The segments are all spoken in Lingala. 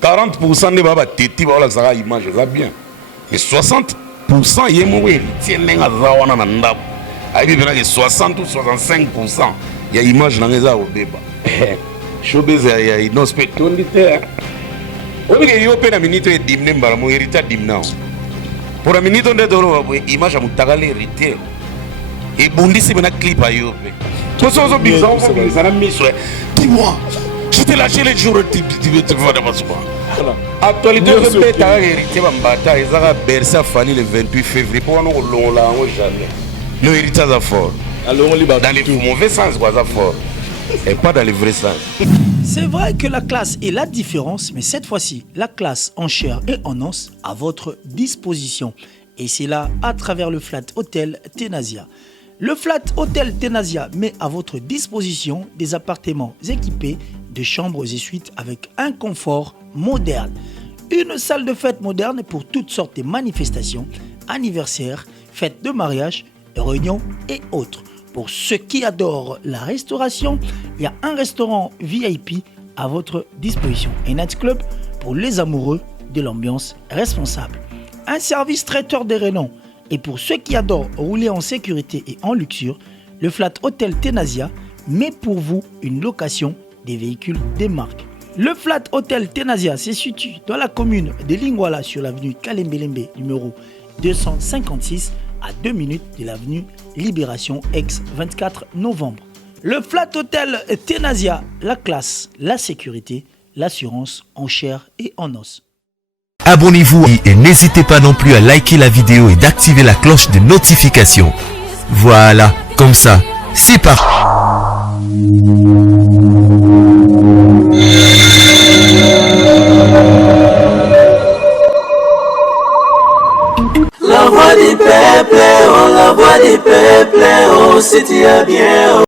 40% de baba teti ba la sera image ça bien. Mais 60% yemo héritier nenga zawana na ndabo. Aibi bena que 60 ou 65% ya image na ngeza obeba. Showbiz ya inospectolité. Obi yo pe na minito e dimne mbara mo héritier dimna. Pour la minute on est dans l'image à Moutagal héritier. Et Bondi c'est un clip à Yopé. Tout ça c'est bizarre, ça n'a mis sur. Dis-moi, je t'ai lâché les jours tu vas de passer. Actualité de Pétard héritier Bambata, ils ont bercé Fanny le 28 février pour nous long là jamais. Le héritage à fort. Dans les mauvais sens quoi ça fort. Et pas dans les vrais sens. C'est vrai que la classe est la différence, mais cette fois-ci, la classe en chair et en os à votre disposition. Et c'est là à travers le Flat Hotel Tenasia. Le Flat Hotel Tenasia met à votre disposition des appartements équipés de chambres et suites avec un confort moderne. Une salle de fête moderne pour toutes sortes de manifestations, anniversaires, fêtes de mariage, réunions et autres. Pour ceux qui adorent la restauration, il y a un restaurant VIP à votre disposition. Un nightclub pour les amoureux de l'ambiance responsable. Un service traiteur de renom. Et pour ceux qui adorent rouler en sécurité et en luxure, le Flat Hotel Tenasia met pour vous une location des véhicules des marques. Le Flat Hotel Tenasia se situe dans la commune de Lingwala sur l'avenue Kalembelembe numéro 256 à 2 minutes de l'avenue Libération ex 24 novembre. Le Flat Hotel Tenasia, la classe, la sécurité, l'assurance en chair et en os. Abonnez-vous et n'hésitez pas non plus à liker la vidéo et d'activer la cloche de notification. Voilà, comme ça, c'est parti. La voix du peuple, oh la voix du peuple, oh si tu es bien.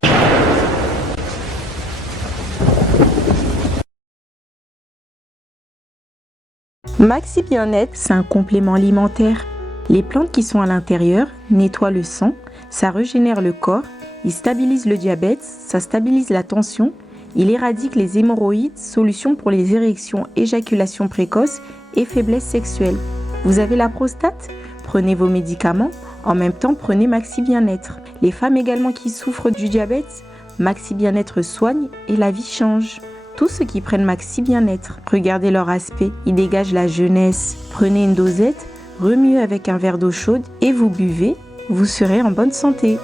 Maxi Bien-être, c'est un complément alimentaire. Les plantes qui sont à l'intérieur nettoient le sang, ça régénère le corps, il stabilise le diabète, ça stabilise la tension, il éradique les hémorroïdes, solution pour les érections, éjaculation précoce et faiblesse sexuelle. Vous avez la prostate? Prenez vos médicaments, en même temps prenez Maxi Bien-être. Les femmes également qui souffrent du diabète, Maxi Bien-être soigne et la vie change. Tous ceux qui prennent Maxi Bien-être, regardez leur aspect, ils dégagent la jeunesse. Prenez une dosette, remuez avec un verre d'eau chaude et vous buvez, vous serez en bonne santé.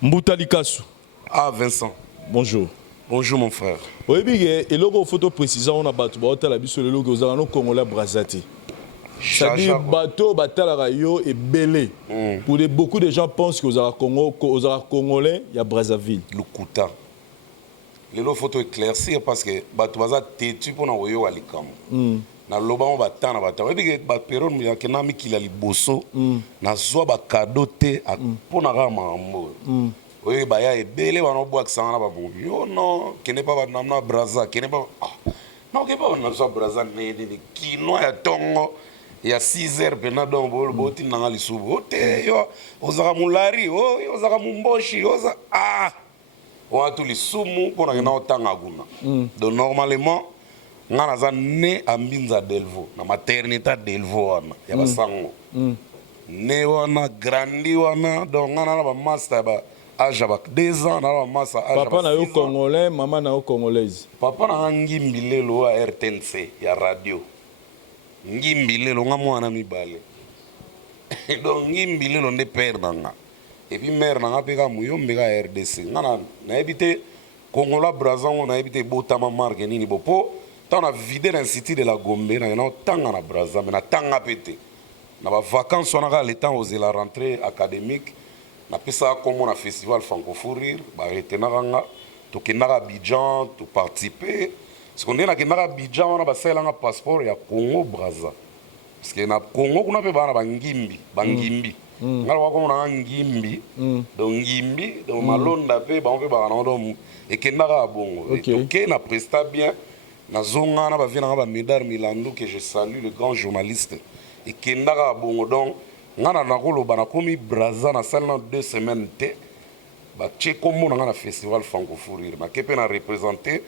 Mboutalikasu. Ah Vincent. Bonjour. Bonjour mon frère. Oui, bien, et logo photo précisant on a battu hôtel abisso le logo aux Congolais Brazati. C'est-à-dire bateau batala yo et belé. Pour beaucoup de gens pensent qu'aux Congolais il y a Brazzaville. Lukuta. Les photos éclaircies parce que bateau baza têtu pour n'envoyer au alikam. Na loba on batana batana. Et puis bateron il y a kenami qui la liboso. Na zoa ba cadeau te pour na rama ambo. Oui bah ya belé ba no bois que ça na ba bon. Yo non, qui n'est pas na Brazza, qui n'est pas non qui pas na so Brazza né qui no ya tongo. Il y a 6 heures pena don bol boti na ngali subo. Te yo ozaka mulari, yo ozaka mumboshi, oza on a tous les soumous pour nous otanga guna. Donc normalement, on a né à Mbinza Delvo, na maternité Delvo wana, ya basango. Né wana grandi wana, donc on a ba master ba âge ba 2 ans, on a ba master âge ba. Papa na yo congolais, maman na yo congolaise. Papa na ngimbilelo a RTNC ya radio. Ngimbilelo nga mwana mibale. Donc ngimbilelo nde père nanga. Et puis mère n'a pas muyombe ka RDC ngana na habité Congola Brazza on a habité Botama marque nini bopo tant a vidé l'institut de la Gombe na tanga na Brazza mais na tanga pété na ba vacances on a le temps aux la rentrée académique na pesa comme on a festival francophonie ba retenanga to kinara Abidjan to participer parce qu'on est na kinara Abidjan on a ba sela nga passeport ya Congo Brazza parce que na Congo kuna pe bana bangimbi ngalo wako na ngimbi donc ngimbi donc malonda pe ba on pe ba na ndo et kenaka bongo et na presta bien na zonga na ba vina ba Médard Milando que je salue le grand journaliste et kenaka bongo donc ngana na koloba na komi Brazza na salle na 2 semaines te ba che kombo na festival francophonie na kepe na représenter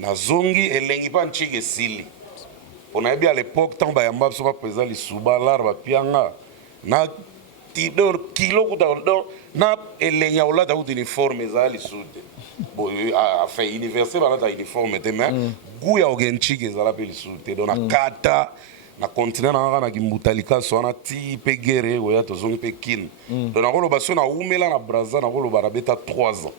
na zongi elengi pa nchike sili on a bien à l'époque tant ba yamba so ba présent li suba lar ba pianga na kilo kuta na elengi ola ta uniforme za li sute bon a fait université ba ta uniforme te mais guya ogenchike za la pe li sute donc na kata na continent na kimbutalika so na ti pe guerre oya to zongi pe kin donc na koloba so na umela na braza na koloba na beta 3 ans.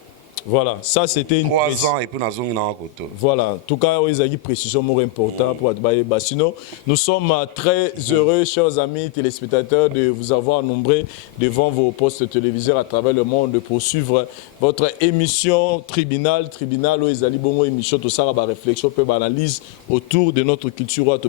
Voilà, ça c'était une 3 ans et puis na zongi na koto. Voilà, en tout cas, il y a une précision importante pour Adbaye. Sinon, nous sommes très heureux, chers amis téléspectateurs, de vous avoir nombreux devant vos postes téléviseurs à travers le monde, de poursuivre votre émission Tribunal, où il y a une émission, tout ça, réflexion, peu analyse autour de notre culture,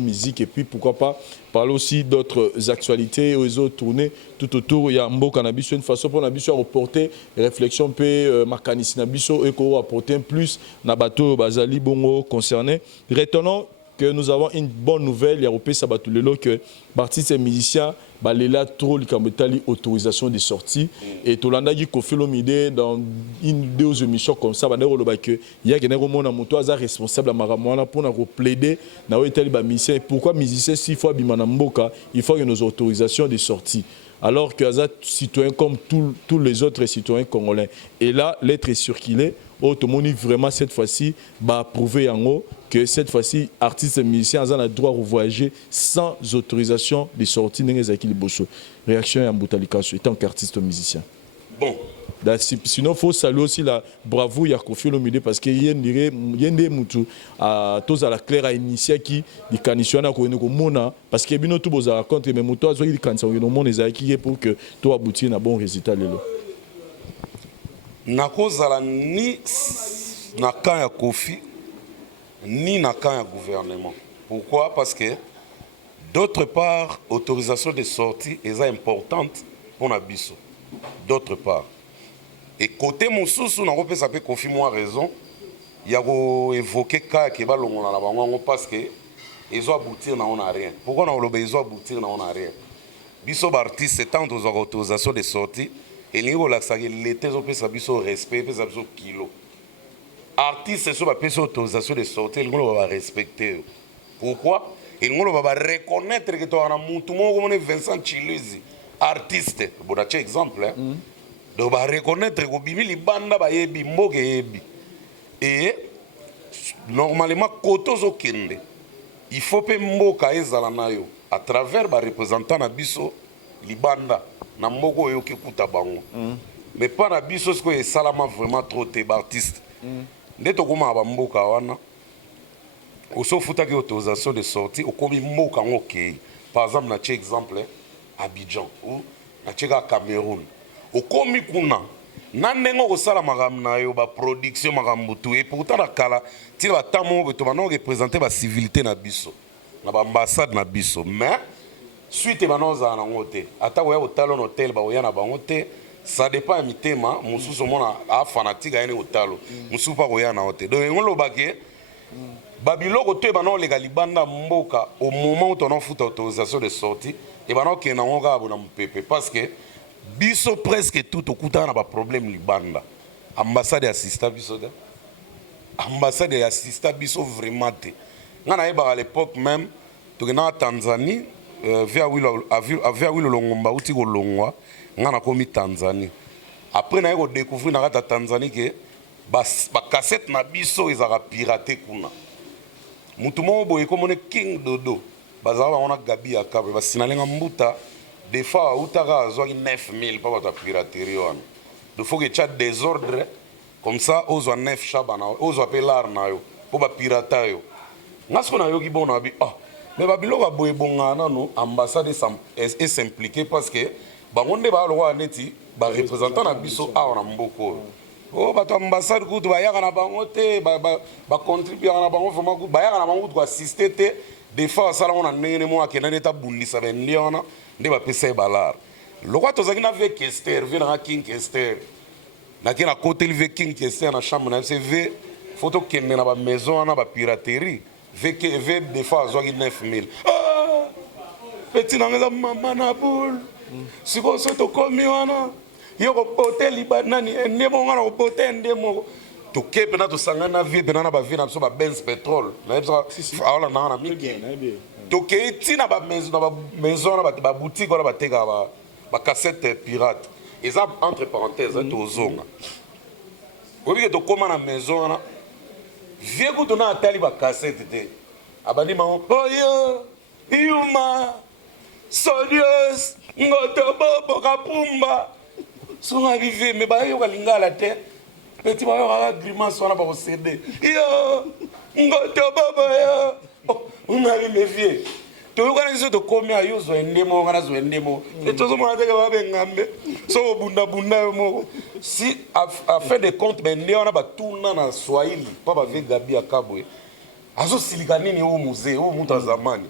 musique, et puis pourquoi pas parler aussi d'autres actualités aux autres tournées tout autour. Il y a un cannabis, une façon pour Nabiso à reporter réflexion peu macanisme Nabiso et qu'on apporter plus Nabato Bazali Bongo concerné. Retenons que nous avons une bonne nouvelle. Il y a Europé Sabatulelo que artistes et musiciens balela trop l'ikambetali autorisation de sortie et Tolanda qui confie l'omide dans une deux émissions comme ça bandero le que il y a genero mona moto aza responsable à maramwana pour na plaider na oteli ba musicien. Pourquoi musicien 6 fois bimana mboka il faut que nos autorisations de sortie alors que aza citoyen comme tous les autres citoyens congolais et là l'être circulé automoni vraiment cette fois-ci va prouver en haut que cette fois-ci, artistes et musiciens ont le droit de voyager sans autorisation de sortie. Réaction à Mboutalikasu, étant qu'artiste et musicien. Bon. Sinon, il faut saluer aussi la bravoure de Kofi Olomide parce qu'il y a des moutou à tous à la claire à initier qui dit canissons à Mona parce qu'il y a bien tout beaux raconter mais moutou à ceux qui canissent au monde les qui pour que tout aboutit à un bon résultat. Nakozala ni na ya Kofi ni na camp du gouvernement. Pourquoi? Parce que d'autre part, autorisation de sortie est importante pour Nabiso. D'autre part. Et côté Moussoussou, on a ça peut confier moi raison. Il y a évoqué cas qui va longuement la banque parce que ils ont aboutir na on a rien. Pourquoi on a besoin aboutir na on a rien? Biso artiste c'est tant aux autorisations de sortie et les gens ça l'été ont ça biso respect, ça biso kilo. Artistes sont pas autorisation de sortir, ils vont respecter. Pourquoi? Ils vont reconnaître que tu as un mouton comme Vincent Chiluzi, artiste. Bon, c'est un exemple. Donc, reconnaître que Bimili Banda ba yebi mboke yebi. Et normalement, kotozo kende. Il faut que mboka ezala na yo à travers ba représentant na biso libanda na mboko yo kikuta bango. Mais pas na biso ce que salama vraiment trop te artiste. Dès que tu as mboka wana osofutaki autorisation de sortie okomi mboka ngoke par exemple na exemple Abidjan ou na Cameroun okomi kuna na ndenge okosala makambo na yo baproduction makambo tu et pourtant na kala ti batamo beto bana représenter ba civilité na biso na baambassade na biso mais suite bana ozala nango te ata oya otala na hotel ba oya na bango te. Ça dépend de mitema, mususu mona a fanatique à un otalo, mususu pas koya na hotel. Donc on lobake Babiloko te bana le galibanda mboka au moment où on a foutu autorisation de sortie et bana ke na ngoka abona mpepe parce que biso presque tout okuta na ba problème libanda. Ambassade assista biso da. Ambassade assista biso vraiment te. Ngana eba à l'époque même to na Tanzanie via Wilo Longomba uti ko longwa ngana komi Tanzanie. Après na yeko découvrir na kata Tanzanie que ba cassette na biso ezaka piraté kuna. Mutu mo boye komone King Dodo. Bazala on a gabi akabe ba sinalenga mbuta des fois utaka azwaki 9000 pa ba piraterie wana. Il faut que tu aies désordre comme ça ozo 9 chabana ozo apelar na yo po ba pirata yo. Ngasko na yo ki bona bi mais babiloko boye bongana no ambassade est s'impliquer parce que bangonde ba lwa neti ba représentant na biso a na mboko bato ambassade kutu ba yaka na bango te ba contribuer na bango vraiment ba yaka na bango to assister te des fois ça on a nene mo akena neta bundisa ben liona nde ba pesa balar lokwa tozaki na ve Kester ve na King Kester na kena côté le King Kester na chambre na CV photo kende na ba maison na ba piraterie ve des fois azwaki 9000 petit na maman na boule siko soto komi wana yo ko hotel libanani ndemo ngana ko hotel ndemo toke pena tosanga na vie pena na ba vie na biso ba Benz pétrole na biso aola na miki toke tina ba maison na ba boutique na ba teka ba cassette pirate eza entre parenthèses tozonga obi ke to koma na maison na vie ko tona atali ba cassette te abandi mango oyo yuma Solios ngoto bobo kapumba songa vive me ba yo kalingala te petit ba yo ka grimace wana ba ko céder yo ngoto bobo yo unga me vie to ko na zo to komi ayo zo endemo ngana zo endemo et to zo mona te ba be ngambe so bunda mo si a fait de compte ben ne ona ba tuna na Swahili pa ba ve gabi akabwe azo silikanini o musée o mutu zamani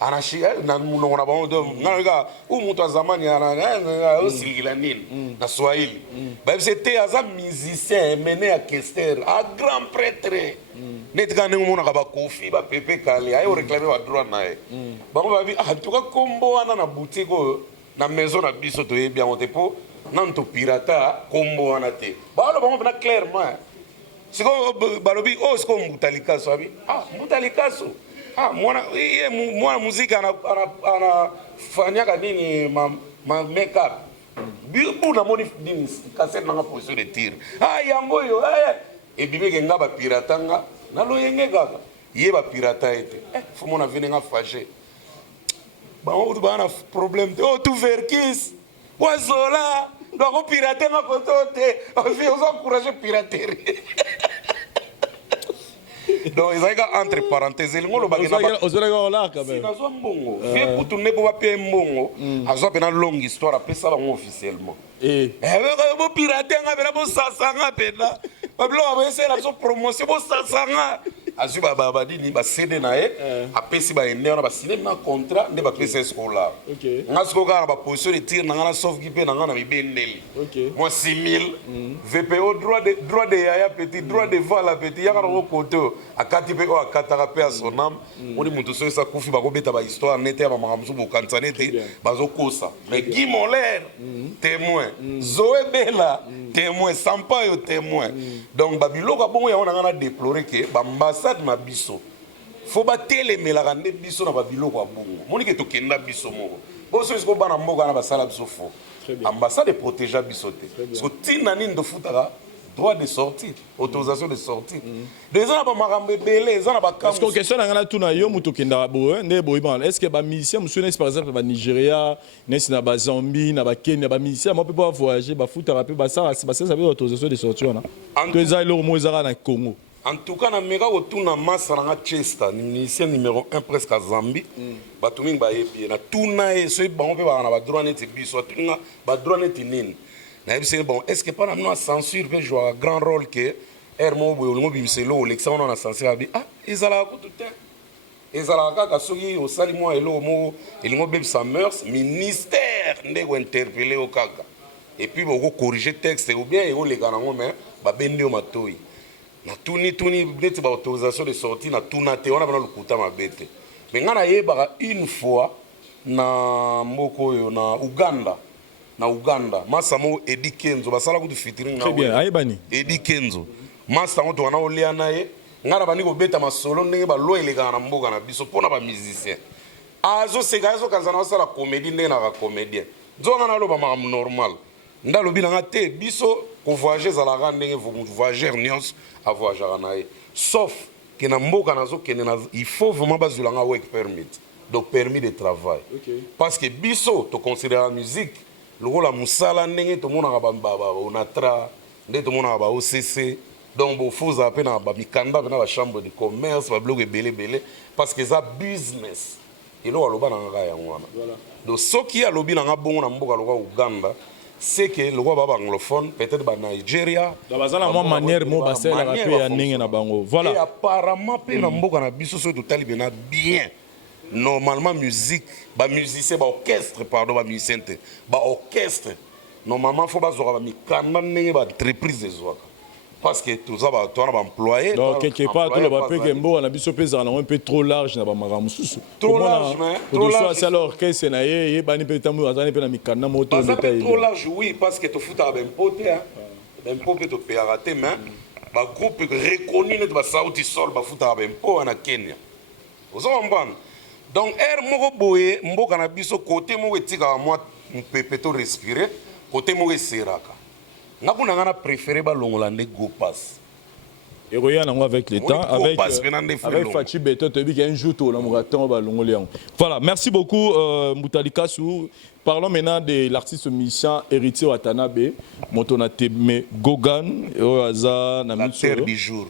anashika na mnongona ba ndo ngaka o mutu zamani ana o silikanini na Swahili ba c'était aza musicien mené à Kester a grand prêtre net ka nengo mona ka ba Kofi ba Pepe Kale ayo réclamer ba droit na e ba ba bi en tout cas kombo wana na boutique na maison na biso to bien on te po nanto pirata kombo wana te ba lo ba clairement siko balobi o siko mutalikaso abi mutalikaso mwana muziki ana fanyaka nini ma make up bu na moni nini cassette na position de tir yango yo ebimeke nga ba pirata nga na loyenge kaka ye ba pirata ete fo mona vene nga fâché ba o tu bana problème o tu verkis wazola donc pirater nga kotote on fait encourager piraterie donc ils ont entre parenthèses ils ngolo bakena nazo mbongo fait pour tourner pour papier mbongo azo pena longue histoire après ça bango officiellement bo pirater nga bela bo sasanga pena bablo ba essayer la promotion bo sasanga azu ba dini ba CD na e apesi ba ende na ba signer na contrat ne ba pesa scola ngasko ka na ba position de tir na ngana sauf qui pe na ngana bibendeli moi 6000 VPO droit de yaya petit droit de vala petit ya kana côté akati pe o akataka pe a son âme on dit mutu so sa kufi ba ko beta ba histoire nete ba makamsu bo kantanete bazo kosa mais Guy Moller témoin Zoé Bella témoin Sampaio témoin donc babiloko bongo ya ona ngana déplorer que ba ambassade ma biso faut ba telemelaka nde biso na babiloko abongo monike tokenda biso moko boso isko bana mboka na basala biso fo ambassade protéger biso te parce que tina nini de futaka droit de sortie autorisation de sortie des gens ba makambe belé les gens na ba parce que question na ngana tuna yo mutu kenda bo nde bo iban est-ce que ba musicien musu par exemple ba Nigeria nesi na ba Zambie na ba Kenya ba musicien mo peut pas voyager ba futaka pe ba ça ça veut autorisation de sortie on a to ezali lo mo ezaka na Congo. En tout cas, na mega otuna masaranga Chester, musicien numéro 1 presque à Zambie. Batumi ba yebi na tuna e so ba on peut ba na ba droit net biso tuna ba droit net nini. Na yebi bon, est-ce que pas na no censure peut jouer un grand rôle que Hermo Boyolmo bimselo l'exemple on a censé abi ezala ko tout ezala ka soki o sali mo elo mo elingo beb sa mœurs ministère ndeko interpeller au kaka. Et puis boko corriger texte ou bien ego le kanango mais ba bende o matoi. Na tuni neti ba autorisation de sortie na tuna te on a bana lukuta mabete mais ngana yeba une fois na mboko yo na Uganda masamo Eddie Kenzo basala ku featuring na très bien ayebani Eddie Kenzo masamo to na olia na ye ngana bani ko beta masolo ndenge ba lo eleka na mboka na biso pona ba musicien azo seka azo kanzana basala comédie ndenge na ba comédien nzonga na lo ba ma normal ndalo bilanga te biso ko voyager za la ndenge voyager nyos a voyager na ye sauf que na mboka nazo kene na il faut vraiment bazulanga work permit donc permis de travail parce que biso to considérer la musique le la musala ndenge to mona ba onatra ndenge to mona ba OCC donc bo faut appeler na ba mikanda na ba chambre de commerce ba bloc belé parce que ça business ilo aloba na nga ya ngwana donc soki alobi na nga bongo na mboka loka Uganda c'est que le roi baba anglophone peut-être ba Nigeria da bazala mo manière mo basela ka pe ya ninge na bango voilà et apparemment pe na mboka na biso so to tali bena bien normalement musique ba musicien ba orchestre pardon ba musicien ba orchestre normalement faut ba zora ba mikanda ninge ba entreprise ezwaka parce que tout ça va toi ba employé donc quelque part tout le ba pe que mboka na biso pe za na un peu trop large na ba maramususu trop large mais trop large c'est alors que c'est na ye bani pe tamu azani pe na mikanda moto détail trop large oui parce que to futa ba impoté hein impoté to payer raté mais ba groupe reconnu net ba Sauti Sol ba futa ba mpo na Kenya ozo comprendre donc moko boye mboka na biso côté moko etika moi mpepeto respirer côté moko seraka ngakuna ngana préféré ba longola nde go pass et regarde avec le temps, avec Fachi Beto, tu as vu qu'il y a un jour où on voilà, merci beaucoup Moutali Kassou. Parlons maintenant de l'artiste musicien héritier Watanabe, Motonateme Gogan, la terre du jour.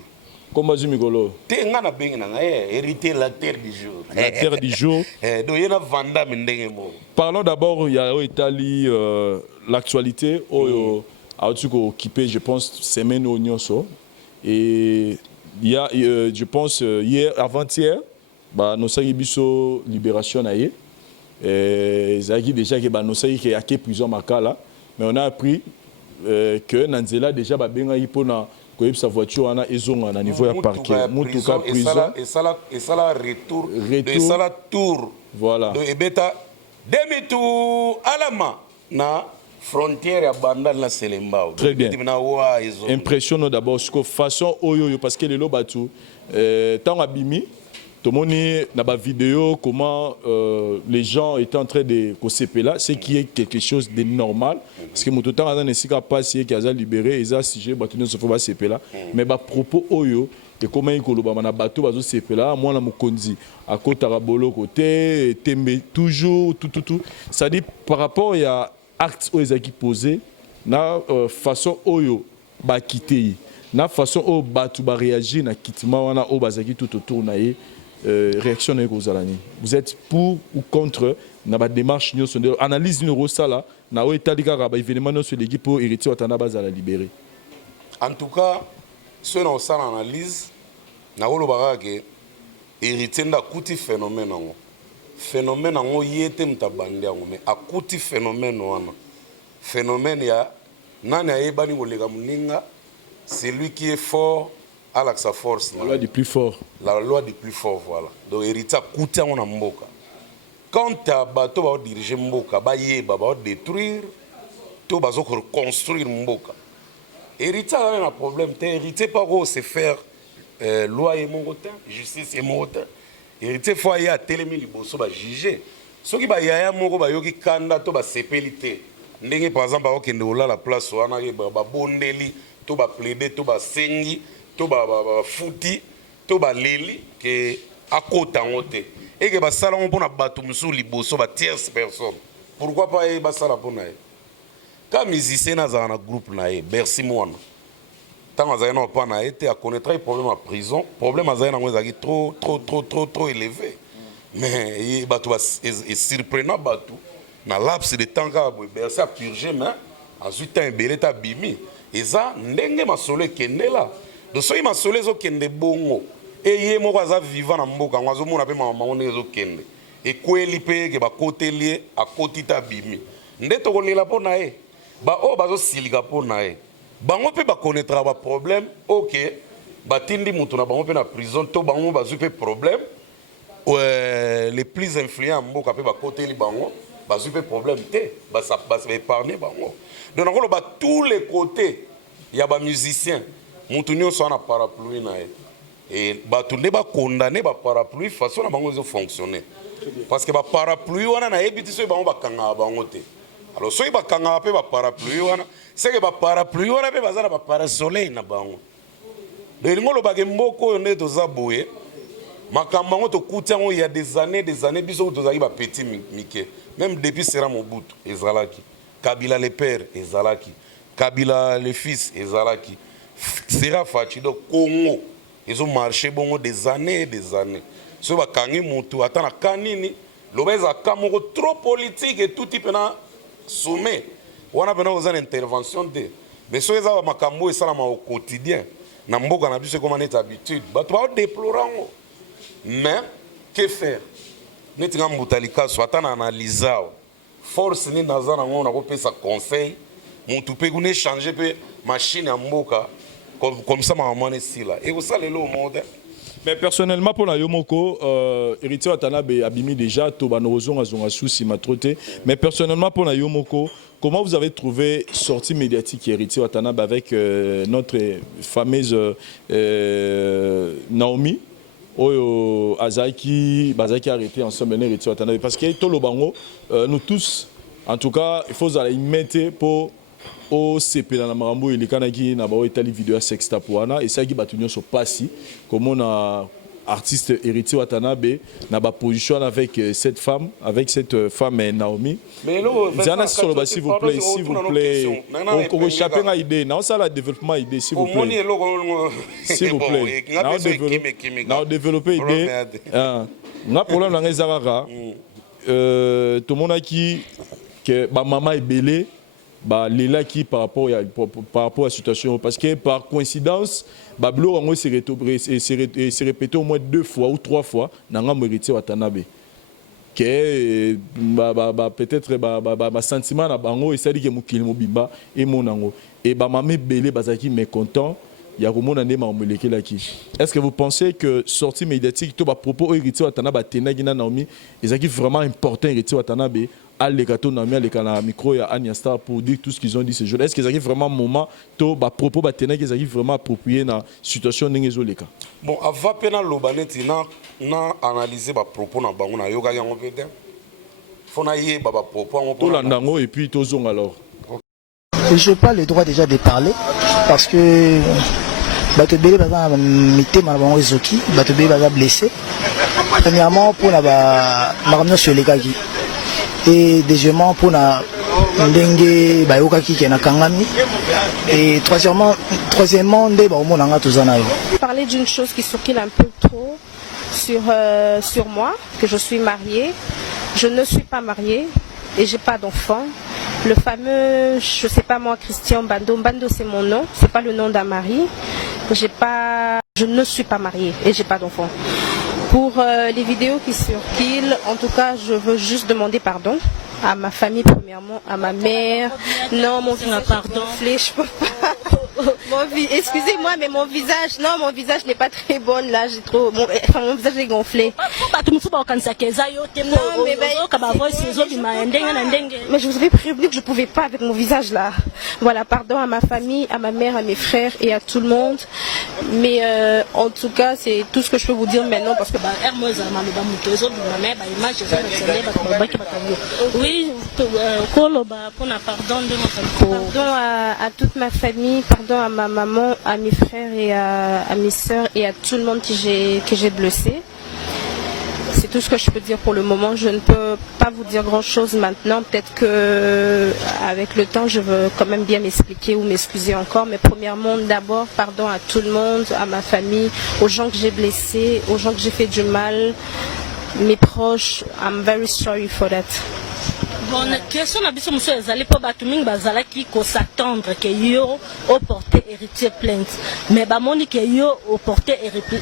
Comment tu m'igolo? Héritier la terre du jour. La terre du jour. Parlons d'abord, il y a Italie, l'actualité, a occupé, je pense, semaine au Nyonso. Et il y a, je pense, hier, avant-hier, bah, nous avons eu libération. Zaki déjà que bah, nous avons eu plusieurs makala, mais on a appris que Nanzela déjà bah, bien eu pour na sa voiture on a ezonga na niveau ya parquet, mutuka prison et ça la retour et ça la tour. Voilà. Donc ebeta demi-tour alama na frontière à Bandal la Selembao. Très bien. Impressionnant d'abord ce que façon oyo parce que les lobatu tant abimi tout le monde n'a pas vidéo comment les gens étaient en train de coseper là, c'est qui est quelque chose de normal parce que mon temps dans les sika passé qui a libéré et ça sujet battu se faut pas seper là mais ba propos oyo et comment il koloba na bateau bazo seper là moi na mokonzi à côté Rabolo côté tembe toujours tout ça dit par rapport il y a acte aux qui posé na façon oyo ba quitter na façon o batu ba réagir na kitima wana o bazaki tout autour na réaction na kozalani vous êtes pour ou contre na ba démarche nyo sonde analyse no sala na o etalika ba événement no sur l'équipe pour héritier watana bazala libérer en tout cas ce na sala analyse na oloba ke héritier nda kuti phénomène ngo phénomène ngo yete mtabandi ngo mais akuti phénomène wana phénomène ya nani ayebani kolega muninga c'est lui qui est fort à sa force la loi du plus fort voilà donc héritier akuti ngo na mboka quand ta bato ba diriger mboka ba yeba ba détruire to bazo reconstruire mboka héritier a un problème héritier pas go se faire loi et mon côté justice et mon côté héritier faut y a telemi liboso ba juger soki ba yaya moko ba yoki kanda to ba sepelité ndenge par exemple ba okende ola la place wana ba bondeli to ba plaider to ba sengi to ba futi to ba leli ke akota ngote et que ba sala on pona batu musu liboso ba tierce personne pourquoi pas e ba sala pona e ka musicien na za na groupe na e Bercy mwana tant azali na pas na été à connaître problème en prison problème azali na ngozaki trop élevé mais batu ba est surprenant batu na laps de temps ka Bercy a purgé mais ensuite un beleta bimi eza ndenge masolo ekendela donc soki masolo ezokende bongo eye moko aza vivant na mboka ngo azomona mpe mama ngo ndenge ezokende ekweli mpe ke bakoteli ye akoti ta bimi nde tokolela mpo na ye baoyo bazosilika mpo na ye bango mpe bakonetraka baproblème ok batindi moto na bango mpe na prison to bango bazwi mpe problème les plus influents ya mboka mpe bakoteli bango bazwi mpe problème te baépargne bango donc nakoloba tous les côtés ya bamusicien motu nyonso ana parapluie na ye et bato nde bakondane baparapluie façon na bango ezofonctionne parce que baparapluie wana nayebi ti soki bango bakangaka bango te alors soki bakangaka mpe baparapluie wana seke baparapluie wana mpe baza na baparasoleil na bango elingo olobaka mboka oyo nde toza boye makambo yango tokuti yango ya des années biso tozalaki bapeti mike même depuis Sera Mobutu ezalaki Kabila le père ezalaki Kabila le fils ezalaki Sera Fachi donc Congo ils ont marché bongo des années so bakangi mutu ata na kanini lobeza kamoko trop politique et tout type na sommet wana pena oza na intervention de mais so eza makambo esalama au quotidien na mboka na biso comme net habitude bato ba déplorer ngo mais que faire neti nga Mutalika so ata na analysao force ni naza na ngo na kopesa conseil mutu pe kune changer pe machine ya mboka comme ça maman est là et vous ça le monde Mais personnellement, pour la Yomoko, héritier Watanabe abimi déjà, Tobanozon a souci m'a trotté. Mais personnellement, pour la Yomoko, comment vous avez trouvé sortie médiatique héritier Watanabe avec notre fameuse Naomi? Oyo Azaki arrêté ensemble héritier Watanabe parce que Tolobango, nous tous, en tout cas, il faut aller y mettre pour au CP dans la Marambo et les Kanaki n'a pas été vidéo à Sextapuana et ça qui battu sur passi comme on a artiste héritier Watanabe n'a pas position avec cette femme Naomi. Mais là, s'il vous plaît, on échappe à l'idée, non ça la développement idée s'il vous plaît. S'il vous plaît, non développer idée. Na problème dans les Arara, tout le monde a qui que ma maman est belée. Bah Léla qui par rapport à la situation parce que par coïncidence Bablo on s'est répété au moins 2 fois ou 3 fois dans un héritier Watanabe que peut-être sentiment na bango et ça dit que mukili mobimba et monango et ba mamé belé bazaki mécontent il y a comment on est-ce que vous pensez que sortie médiatique tout ba propos héritier Watanabe tenagi na Naomi est vraiment important héritier Watanabe les gâteaux Naomi les canaux micro et Anya Star pour dire tout ce qu'ils ont dit ce jour. Est-ce qu'ils arrivent vraiment moment to ba propos ba tenir qu'ils arrivent vraiment approprié dans situation n'engezo les cas. Bon avant pena lobaneti na analyser ba propos na bango na yoga yango pete. Faut na yé ba propos on to landango et puis to zong alors. Je n'ai pas le droit déjà de parler parce que Batobele baza mité malabongo ezoki, Batobele baza blessé. Premièrement pour na ba maramno sur les gars et deuxièmement pour na ndenge bayoka ki na kangami et troisièmement nde ba omonanga tozana yo. Parler d'une chose qui circule un peu trop sur moi, que je suis mariée. Je ne suis pas mariée et j'ai pas d'enfant. Le fameux, je sais pas moi, Christian Bando, Bando c'est mon nom, c'est pas le nom d'un mari. Je ne suis pas mariée et j'ai pas d'enfant. Pour les vidéos qui circulent, en tout cas, je veux juste demander pardon à ma famille premièrement, à ma mère. Non, mon visage est gonflé, je peux pas. Excusez-moi, mais mon visage n'est pas très bon là, j'ai trop, mon visage est gonflé. Mais je vous avais prévenu que je pouvais pas avec mon visage là. Voilà, pardon à ma famille, à ma mère, à mes frères et à tout le monde. Mais en tout cas, c'est tout ce que je peux vous dire maintenant parce que oui, pardon à toute ma famille, pardon à ma maman, à mes frères et à mes soeurs et à tout le monde que j'ai blessé. C'est tout ce que je peux dire pour le moment. Je ne peux pas vous dire grand chose maintenant. Peut-être que avec le temps, je veux quand même bien m'expliquer ou m'excuser encore. Mais premièrement, d'abord, pardon à tout le monde, à ma famille, aux gens que j'ai blessés, aux gens que j'ai fait du mal, mes proches. I'm very sorry for that. Bon, question na biso monsieur ezali po batu mingi bazalaki ko s'attendre que yo au porter héritier plainte mais ba moni que yo au porter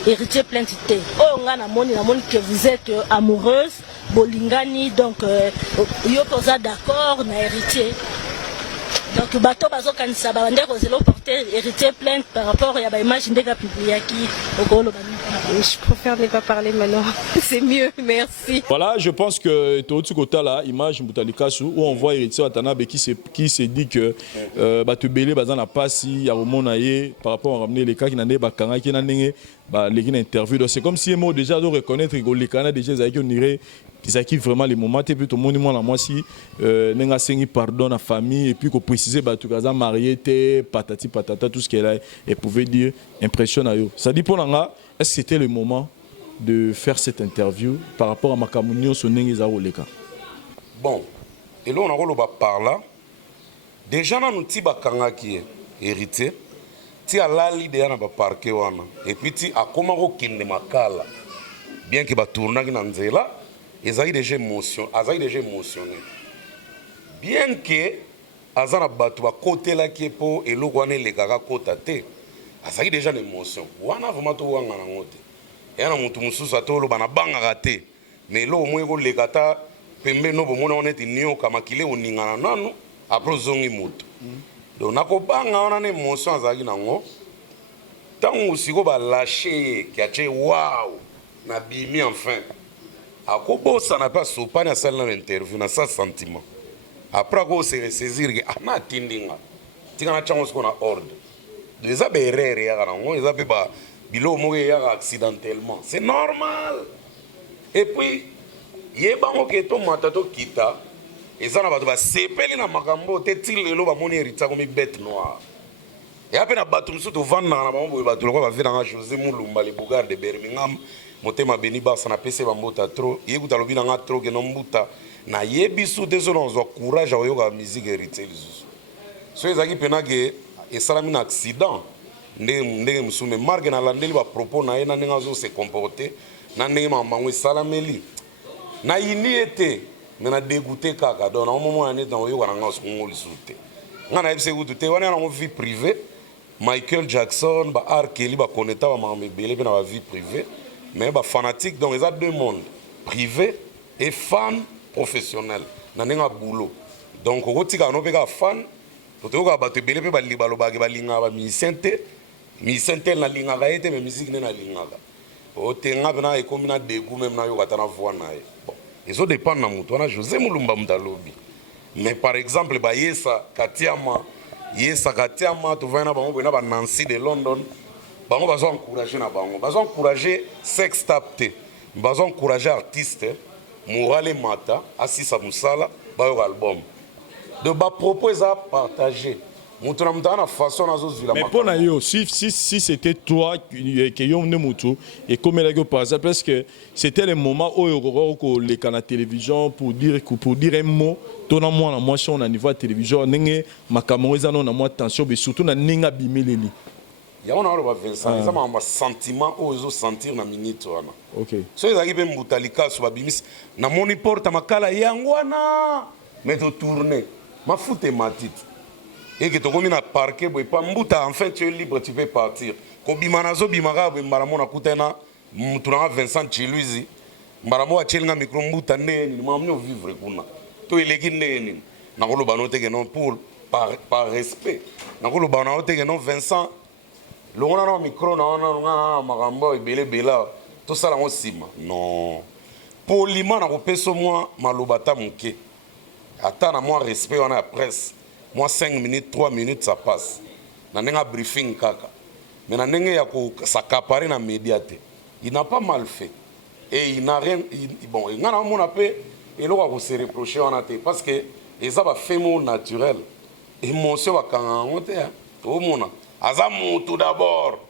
héritier plainte té o nga na moni que vous êtes amoureuse bolingani donc yo posa d'accord na héritier donc bato bazo kanisa ba ndeko zelo porter héritier plainte par rapport à ba image ndeka publié qui okolo ba. Je préfère ne pas parler maintenant. C'est mieux, merci. Voilà, je pense que tu côté là, image Moutalikasu, où on voit héritier Watanabe qui s'est dit que Batubele bazana passi ya romonaye par rapport à ramener les cas qui n'en est bakanga qui n'en est les interviews. Donc c'est comme si moi déjà de reconnaître que les Canadiens déjà ça qui on irait ça qui vraiment les moments et puis tout le monde moi là moi si n'enga sengi pardon à la famille et puis qu'on préciser Batukaza marié té patati patata tout ce qu'elle a et pouvait dire impressionnant. Ça dit pour l'anga. Est-ce que c'était le moment de faire cette interview par rapport à Makamunio Sonengeza Oleka? Bon, et là on a par là. Déjà, nous avons qui hérité. Tu as la l'idée de parquet et puis tu as comment kende makala. Bien que tourner dans nzela, ils ont déjà émotionné. Bien que azana batu ba côté là qui est pour et l'ouane les gaga côté. Ça y est déjà l'émotion. Wana vraiment tout wanga na ngote. Et na mutu mususu atolo bana banga raté. Mais lo moins ko le gata pembe no bomona on est nio kama kile oningana nanu après zongi mutu. Donc nako banga wana na émotion azaki nango. Tant aussi qu'on va lâcher, qui a dit waouh, na bimi enfin. À quoi ça n'a pas soupé na salle d'interview, na ça sentiment. Après qu'on se ressaisir, ah na tindinga, tingana chango ce qu'on a ordre. Les aberreurs ya kana, on les appelle pas bilo mourir accidentellement. C'est normal. Et puis yebango keto matato kita, et ça na ba sepeli na makambo te tilelo ba moni héritier comme bête noire. Et après, on a battu tout vendre dans la maman, battu le roi va José Moulumba, les Bougard de Birmingham, Motema Beniba, ça n'a PC Bambota trop, et vous avez un trop que non buta, na yebisu désolé, on a courage à yoga musique héritier. So les amis penage et ça a un accident, ne me souviens marque na landeli va propos na ena n'engazo se comporter, na ne maman salameli, na ini été, mais na dégoûté kaka, donc au moment où on est dans yoga n'engazo qu'on le soute. On a essayé de te voir dans une vie privée. Michael Jackson, R. Kelly, connecté à ma vie privée, mais fanatique, donc il y a deux mondes, privé et fan professionnel. Il y a un boulot. Donc, quand tu as un fan, tu as un musicien, na linga ete mais musique na linga. O tenga bana e comme na dégoût même na yo katana voix na e. Bon, ils ont dépend na mutu na José Moulumba mutalobi. Mais par exemple ba Yesa Katiama tu vas na bango na ba Nancy de London. Bango bazo encourager na bango. Bazo encourager sex tapte. Bazo encourager artiste Morale Mata Asisa Musala ba yo album. De ba proposer à partager. Mais pour nous, si c'était toi qui es venu et comme il par exemple, parce que c'était le moment où les canaux de télévision pour dire un mot, tout le monde moi si on a niveau de télévision, ma caméra on a moins attention, mais surtout on a n'inga biméleli. Il y a un sentiment où ils sentir na minute wana. OK. So ils arrivent mutalika sur babimis na moni porte makala yangwana mais de tourner. Ma foute matite. Et que tu as un parquet, enfin tu es libre, tu peux partir. Quand tu as un bimara, tu as Vincent Chiluizi, tu as un micro, tu as vivre. Tu es par respect. Vincent, le micro, tout ça, non. Poliment, moi, malobata mouké. Attends, moi, respect, on a la presse. Moi, 5 minutes, 3 minutes, ça passe. Je n'ai pas briefing kaka. Mais je n'ai pas s'accaparer dans les médias. Il n'a pas mal fait. Et il n'a rien. Bon, il n'a pas fait. Il a se reprocher parce que ça va faire mon naturel. Émotion va quand tout le monde. Tout d'abord.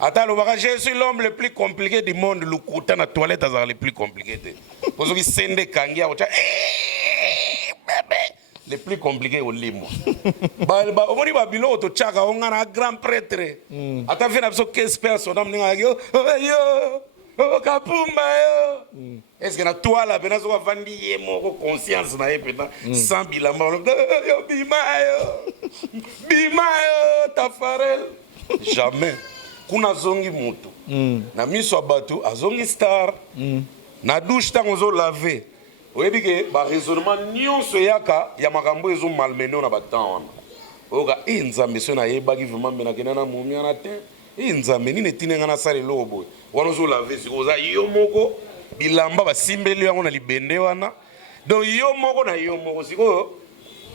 Attends, je suis l'homme le plus compliqué du monde. Le côté de la toilette est le plus compliqué. Parce que c'est un kangia. Les plus compliqués au limo. Au moni babilo to chaka on a grand prêtre. Ata vient absolument 15 personnes on ninga yo kapumba yo. Est-ce que na toi la bena so vandi yemo conscience na epena sans bilamba yo bima yo tafarel jamais kuna zongi mutu na miso abatu azongi star na douche tango zo laver. Oui, que le raisonnement nyonso yaka ya makambo ezo malmené na batant wana. Oka inza monsieur na yeba ki vraiment mena kenana mumia na te. Inza meni netinenga na sale lobo. Wana zo laver si oza yo moko bilamba basimbeli yango na libende wana. Donc yo moko na yo moko siko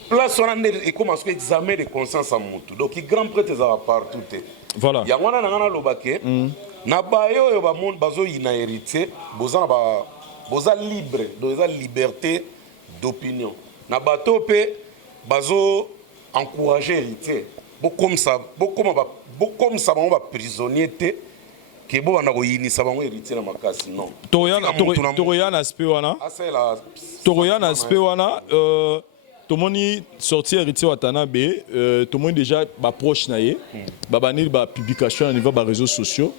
place wana e comme un examen de conscience à mutu. Donc il grand prêtre za partout te. Voilà. Ya wana na ngana lobake na bayo yo ba monde bazo ina héritier bozana ba boza libre, donc la liberté d'opinion. Na bato pe bazo encourager héritier. Comme ça, on va prisonnier te que bo na ko yinisa bango héritier na makasi non. Torian aspect wana. Torian aspect wana tout le monde sorti héritier Watanabe, tout le monde déjà proche naie, babani ba publication au niveau des réseaux sociaux.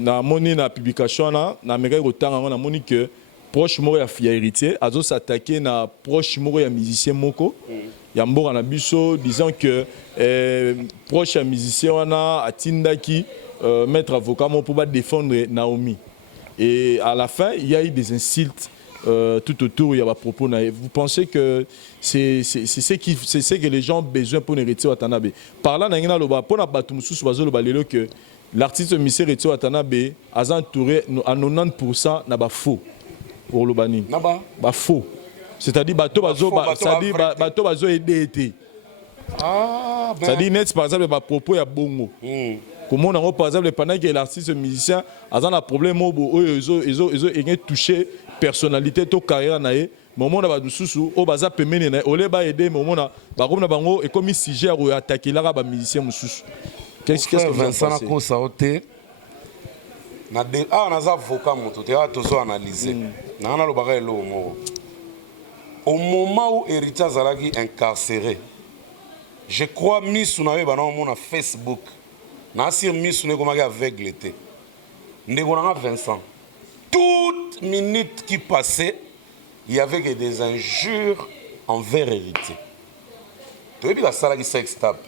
Na moni na publication na Amérique autant na moni que proche moko ya héritier azo s'attaquer na proche moko ya musicien moko ya mboka na biso disant que proche ya musicien wana atindaki mettre avocat mo pour défendre Naomi et à la fin il y a eu des insultes tout autour il y a des propos na vous pensez que c'est ce que les gens ont besoin pour héritier Watanabe par là na ngina loba pour na batu mususu bazo loba lelo que l'artiste monsieur Retio Watanabe a entouré à 90% na ba faux pour le bani. Ba faux. C'est-à-dire bateau bazo aider. Ah, ben. C'est-à-dire net par exemple ba propos ya bongo. Comment on a par exemple pendant que l'artiste musicien a un problème ils touché personnalité to carrière nae moment na ba dususu o baza pemene na ole ba aider moment na ba comme na bango et comme sujet à attaquer là ba musicien mususu. Qu'est-ce que Vincent na ko sa ote na de on a avocat moto te a tozo analyser na na lo ba elo mo au moment où Héritier Zalaki incarcéré je crois mis na ba na mon Facebook na sur mis ne comme aveugle était ndeko na Vincent toute minute qui passait il y avait que des injures envers Héritier tu veux que ça qui sextape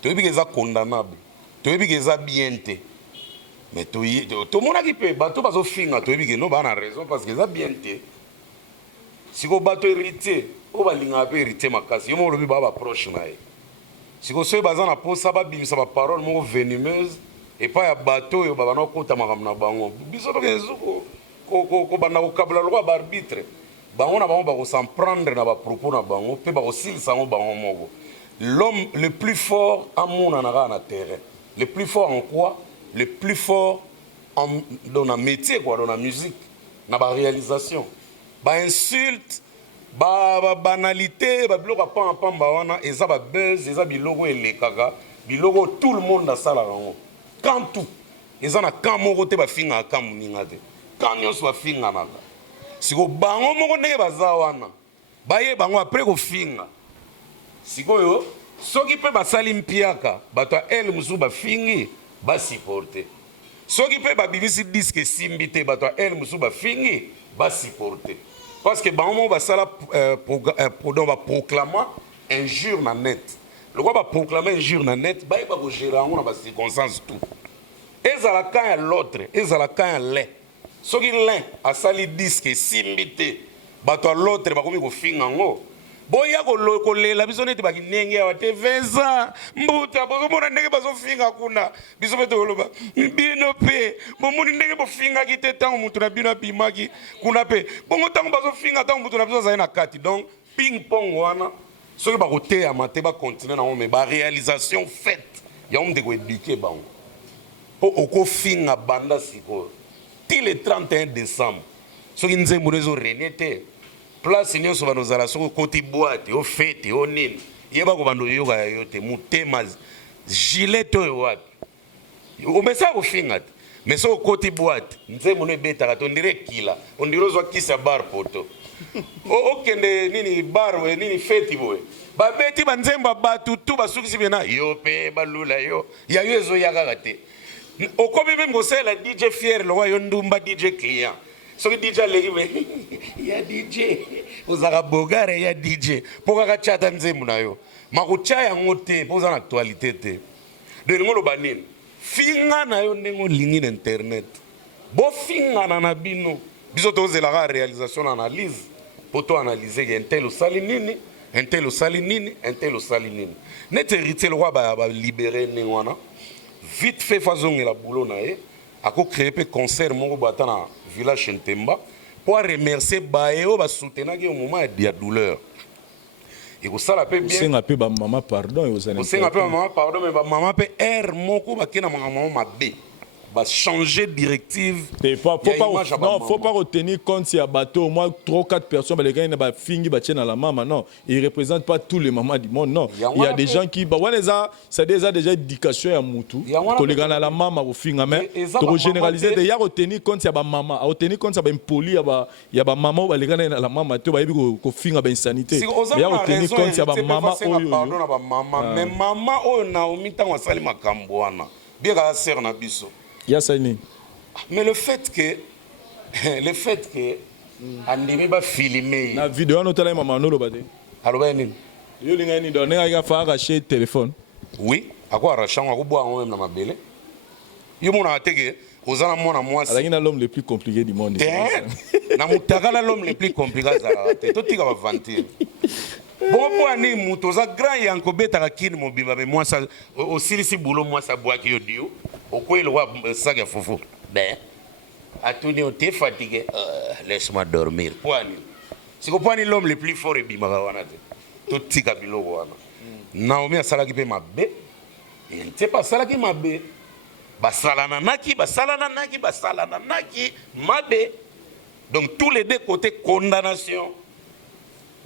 tu veux que ça condamnable tu veux que ça bien te mais tout le monde qui peut bateau pas au finga tu veux que non ba na raison parce que ça bien te si ko bateau Héritier o ba linga pe Héritier makasi yo mo lobi ba approche na ye si ko so bazana po ça ba bimisa ba parole mo venimeuse et pas ya bateau yo ba na kota makamna bango biso to kezuko ko bana ko kabla loi ba arbitre bango na bango ba ko s'en prendre na ba propos na bango pe ba ko silisa ngo bango moko l'homme le plus fort à mon anara na terrain le plus fort en quoi le plus fort dans un métier quoi dans la musique na ba réalisation ba insulte ba banalité ba biloko pamba wana eza ba buzz eza biloko elekaka biloko tout le monde asala rango quand tout eza na quand moko te ba finga ka muninga te quand nyonso ba finga naka siko bango moko ndenge baza wana baye bango après ko finga sikoyo soki pe basali mpiaka bato el musu ba fingi ba supporter soki pe ba bibisi disque simbi te bato el musu ba fingi ba supporter parce que bango ba sala pardon ba proclamer injure na net le quoi ba proclamer injure na net ba ba ko gérer on ba circonstance tout ezala quand ya l'autre ezala quand ya l'un soki l'un a sali disque simbi te bato l'autre ba komi ko finga ngo boya ko lela biso neti ba kinenge ya te veza mbuta bozo mona ndenge bazo finga kuna biso beto loba bino pe bomuni ndenge bo finga kite tango mutu na bino bimaki kuna pe bongo tango bazo finga tango mutu na biso za na kati donc ping pong wana soki ba kote ya mate ba continuer na mais ba réalisation faite ya on de ko éduquer bango po oko finga banda siko till le 31 décembre soki nzembo rezo renete place nyonso banozala soko koti boîte o fete o nini yeba ko bando yoga ya yote mutema gilet oyo wapi o mesa ko finga mais soko koti boîte nzembo no beta to ndire kila on dirozwa kisa bar poto o kende nini bar we nini fete boy ba beti banzemba batu tu basukisi bena yo pe balula yo ya yezo yakaka te o komi même ko sela DJ Fier lo yo ndumba DJ client soki DJ leki ya DJ uzaka bogare ya DJ poka ka chata nzembo na yo makucha yango te poza na actualité te de ngolo banini finga na yo ndengo lingi na internet bo finga na bino biso tozela ka réalisation analyse poto analyser que intel osali nini intel osali nini intel osali nini net héritier le roi ba libérer nengwana vite fait fazongela boulot na ye ako créer pe concert moko bata na village Ntemba pour remercier baeo ba soutenaki au moment de douleur et ko sala pe bien senga pe ba maman pardon et aux années senga pe maman pardon mais ba maman pe air moko ba kena maman mabe ba changer directive faut pas retenir compte si à bateau au moins 3-4 personnes bah les gars ba fingi ba tiennent à la maman non ils représentent pas tous les mamans du monde non il y a des gens qui bah ouais ça déjà éducation à mutu to les gars à la maman au finga mais to généraliser de y a retenir compte si à ba maman à retenir compte ça ba impoli ya ba maman ba les gars à la maman to ba ko finga ba insanité il y a retenir compte si à ba maman pardon na ba maman mais maman o na o mitango sali makambo wana bien ka sœur na biso. Mais le fait que andimi ba filmer na vidéo no tala maman no lobade aloba nini yo linga ni donner ya fa arracher téléphone oui akwa arracher ngo boa ngo même na mabele yo mona ateke ozana mona mwasi ala ngina l'homme le plus compliqué du monde na mutakala l'homme le plus compliqué za te to tika ba vantir bon ani muto za grand yanko beta ka kini mobimba be mwasa o silisi bulo mwasa boaki yo dio Okoye le roi saga fofo. Ben, Atuni, t'es fatigué. Laisse-moi dormir. Poani. Si vous prenez l'homme le plus fort et bimagawana, tout tika biloko wana. Naomi a salaki pe mabe. Et ne sait pas salaki mabe. Basalana naki, mabe. Donc tous les deux côtés condamnation.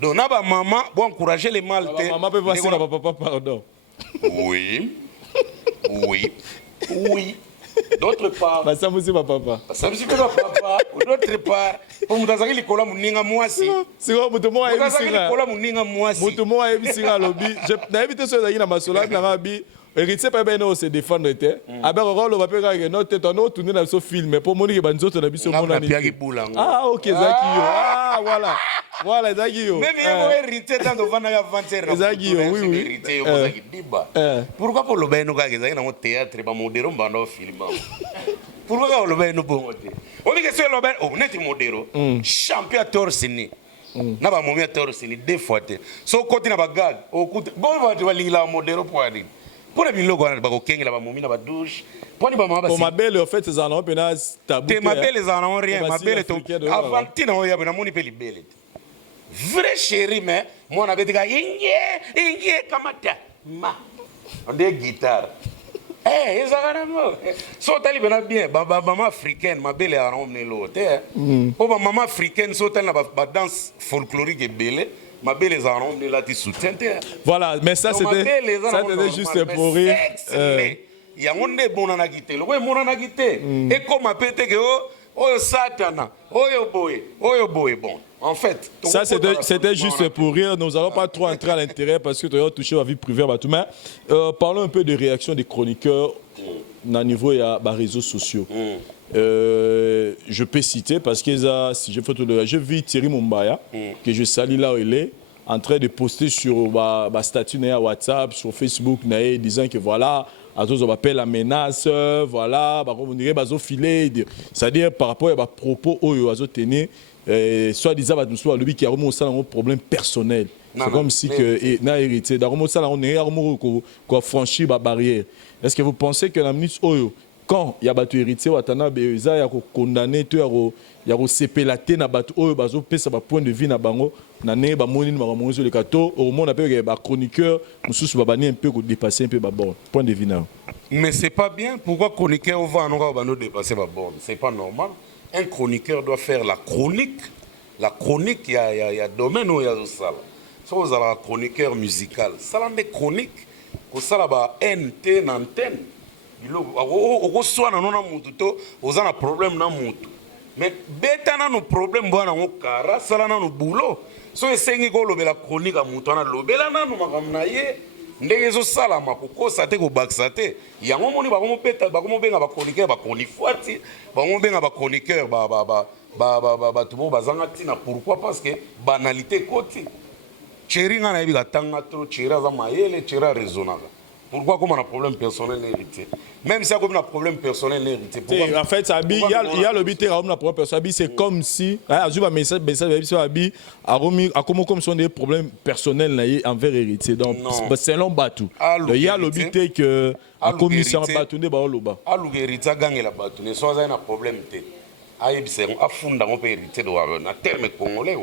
Donc na ba maman bon encourager les maltais. Maman peut passer na papa pardon. Oui. D'autre part. Bah ça me dit papa. Ça me dit papa. D'autre part, pour me dire que les muninga mwasi. C'est quoi muto mo ayebi singa. Muninga mwasi. Muto mo ayebi singa lobi. Je na évité ça na masola na rabi. Héritier pas bien se défendre était. Avec rôle va faire que notre tête on tourner dans ce film pour monique banzo na biso mona ni. Ah OK Zakio. Ah voilà. Voilà Zakio. Même il héritier dans le vana avancer. Zakio oui. Héritier au Zaki Biba. Pourquoi pour le ben no ka Zaki na théâtre ba modéro bando film. Pourquoi le ben no bon côté. On dit que c'est le ben on est modéro. Champion torsini. Na ba momia torsini deux fois. So côté na ba gag. Au côté bon va tu va lingla modéro pour aller. Pour les biloko na ba kokengela ba momina ba douche. Pour ni ba mama ba. Pour ma belle en fait ça n'ont pas tabou. Te ma belle ça n'ont rien, ma belle to. Avantina o ya na moni pe libele. Vrai chéri mais moi na betika ingie kamata ma. On des guitare. Ezakana mo. So tali bena bien ba maman africaine ma belle a emmené l'autre. Pour ba maman africaine so tali na ba danse folklorique belle. Ma belle les armes de la soutien. Voilà, mais ça c'était juste pour rire. Il y a un bon en agité. Le bon en agité. Et comme à péter que oh satana, oh boy, bon. En fait, ça c'était juste pour rire. Nous allons pas trop entrer à l'intérieur parce que tu as touché à vie privée. Mais parlons un peu de réaction des chroniqueurs au niveau des réseaux sociaux. Je peux citer parce que si je vis Thierry Mumbaya, que je salue là où il est, en train de poster sur ma statut WhatsApp, sur Facebook, disant que voilà, à tous on appelle la menace, voilà, on dirait bazo filé, c'est-à-dire par rapport à propos où ils tenir, soit disant à lui qui a remonté ça un problème personnel. C'est comme si que n'a hérité, dans ça on est qu'on franchit la barrière. Est-ce que vous pensez que la ministre Oyo quand il y a des héritiers, il y a condamné, il y a sépélaté, il y a point de vue, il y a chroniqueur, un peu dépasser un peu point de vue. Mais c'est pas bien. Pourquoi chroniqueur va dépasser la borne? C'est pas normal. Un chroniqueur doit faire la chronique. La chronique, il y a domaine où il y a ça. Si vous avez un chroniqueur musical, ça a des chroniques. Ça a une antenne. Soit na nona mutu to oza na problème na mutu mais beta na no problème bwana ngokara sala na no boulot so esengi ko lobela chronique a mutu na lobela na no makamna ye ndenge zo sala makokosa te ko baksa te yango moni ba komo peta ba komo benga ba chroniqueur ba chronifuati ba komo benga ba chroniqueur ba tubo bazanga tina pourquoi parce que banalité koti chéri nga na yebi katanga trop chéri za mayele chéri raisonnable. Pourquoi comme on a un problème personnel hérité? Même si on a un problème personnel hérité. En fait, il y a le but de un problème personnel. C'est comme si, comme si on a des problèmes personnels envers héritier. Donc, c'est l'homme battu. Il y a le but que la commission battu ne va pas. À l'héritier, il y a un problème. Afunda on peut hériter de un terme congolais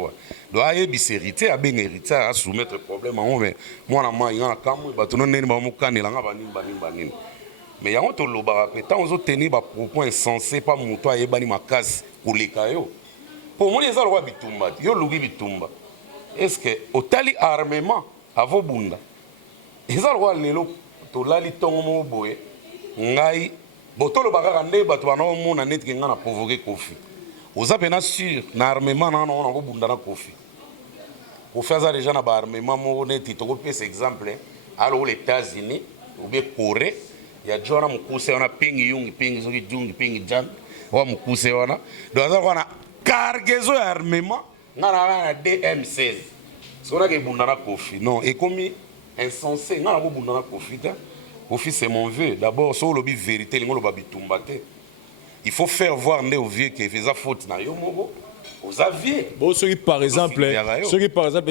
doit hériter hériter a bien hériter à soumettre problème à moi na moi il y a comme ba tono neni ba mokanela nga banini mais ya on to loba tant on tenir ba propos insensé pas muto ayebani makasi koleka yo pour moi les alwa bitumba yo lugi bitumba est-ce que otali armement avo bunda ezalwa lelo to lali tongo mo boye ngai botolo bakaka nde bato banaomona neti ke nga na provoqué Kofi oza pena sur na armement nano on akobunda na Kofi aza déjà na baarmement moko neti tokopesa exemple alo les États-Unis ou bien Corée ya jona mukuse wana pingi yungi pingi soki jungi pingi jang wa mukuse wana do aza wana cargaison ya armement nga na DM16 sona ke bunda na Kofi non ekomi insensé nga na bunda na Kofi ta Kofi c'est mon vœu. D'abord, sur le vérité, il faut faire voir aux vieux qui faisaient faute na yo mogo. Aux aviez. Bon, ceux qui par exemple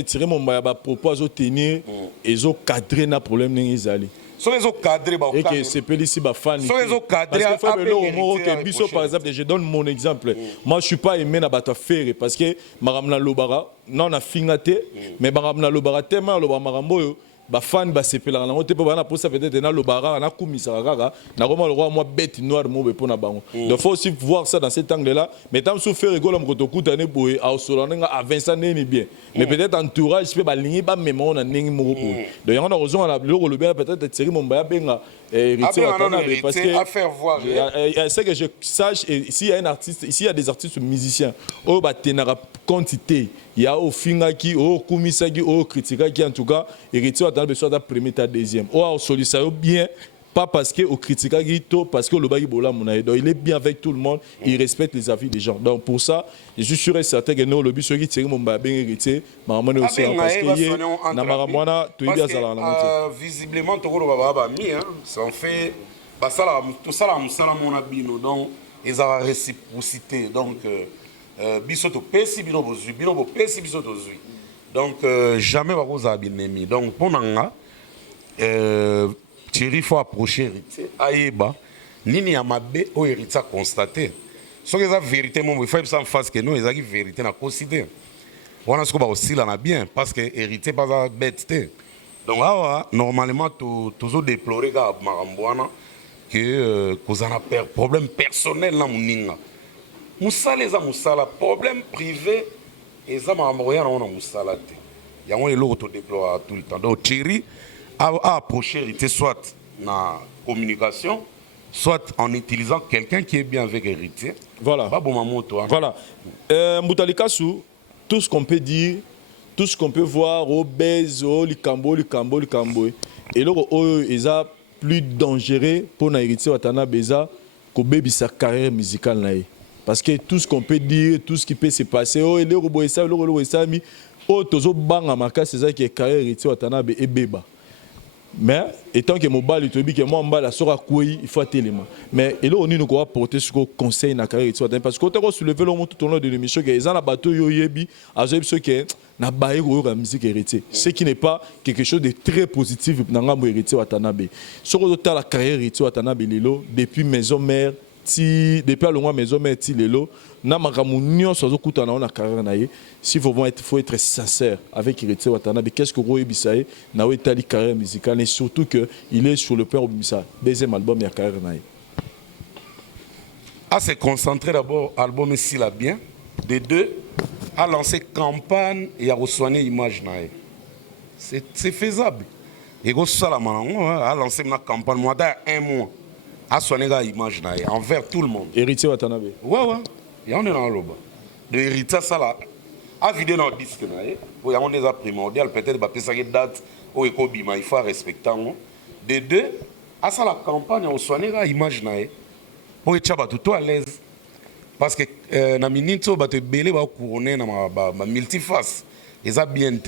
tirent mon propos à tenir et ont cadré na problème n'engizali. soki ezokadre et que c'est ici ba fan soki ezokadre parce que frère Beloro que biso par exemple je donne mon exemple moi je suis pas aimé na bato faire parce que maramna lobara non na fingate mais maramna lobara tellement lobara marambo ba fan ba sepela na ngote pe bana pour ça peut-être na lobara na kumisa kaka na koma le roi moi bête noire mo be pona bango donc faut aussi voir ça dans cet angle là mais tant sous faire rigolo mo to kutane boye a solana à Vincent neni bien mais peut-être entourage pe ba lingi ba memo na ningi mo boye donc on a raison la le bien peut-être série mon ba benga héritier parce que à faire voir c'est que je sache s'il y a un artiste ici il y a des artistes musiciens oh ba tenara quantité il y a au fingaki au kumisaki au critikaki en tout cas héritier a besoin de premier ta deuxième au solliciter bien pas parce que au critikaki to parce que le bagi bola mon donc il est bien avec tout le monde il respecte les avis des gens donc pour ça je suis sûr et certain que nous le but celui qui mon ba ben héritier maman aussi parce que na maramwana to il y a visiblement to ko ba ba mi hein ça en fait basala tout ça la musala mon abino donc ils ont réciprocité donc bisoto pesi bino bozui bino bo pesi bisoto zui donc jamais va cause abinemi donc pour nanga Thierry faut approcher héritier ayeba nini ya mabe o héritier constater so que ça vérité mon il faut ça en face que nous ezaki vérité na considérer on a ce qu'on va aussi là bien parce que héritier pas bête donc awa normalement toujours déplorer ga marambwana que cause un problème personnel na muninga musala eza musala problème privé eza makambo ya na musala te yango eloko to déploie tout le temps donc Thierry a approché héritier soit na communication soit en utilisant quelqu'un qui est bien avec héritier voilà pas bon maman toi voilà Moutalikasu tout ce qu'on peut dire tout ce qu'on peut voir au base au likambo et loko oyo eza plus dangereux pour na héritier watana beza ko bebi sa carrière musicale na ye. Parce que tout ce qu'on peut dire, tout ce qui peut se passer, oh, le robot ça, le robot ça, mi, oh, tozo banga maka, c'est ça qui est carrière héritier watanabe et beba. Mais étant que mon bal est que moi en bas la sora kouyi, il faut tellement. Mais et là on nous doit porter ce conseil na carrière héritier watanabe parce que quand on soulever le tout au long de l'émission que les gens na bateau yo yebi, azob ce que na baï ou la musique héritier. Ce qui n'est pas quelque chose de très positif dans la héritier watanabe. Sur le la carrière héritier watanabe lelo depuis maison mère si depuis à longue maison mais ti lelo na makamunyo sozo kutana na carrière na ye si faut être sincère avec héritier watanabe qu'est-ce que roye bisaye na wetali carrière musicale et surtout que il est sur le point obimisa deuxième album ya carrière na ye à se concentrer d'abord album ici là bien de deux à lancer campagne et à resoigner image na ye c'est faisable et go sala manango à lancer une campagne moi dans un mois à soigner l'image envers tout le monde. Héritier Watanabe. Ouais. Il y en a dans le bas. De héritier, ça là. À vider dans le disque, il y a des primordial, peut-être que ça date au éco-bima, il faut respecter. De deux, à ça la campagne, on soigne l'image. Pour être tout à l'aise. Parce que na minito, te belé va couronner na ma multiface. Et ça bien.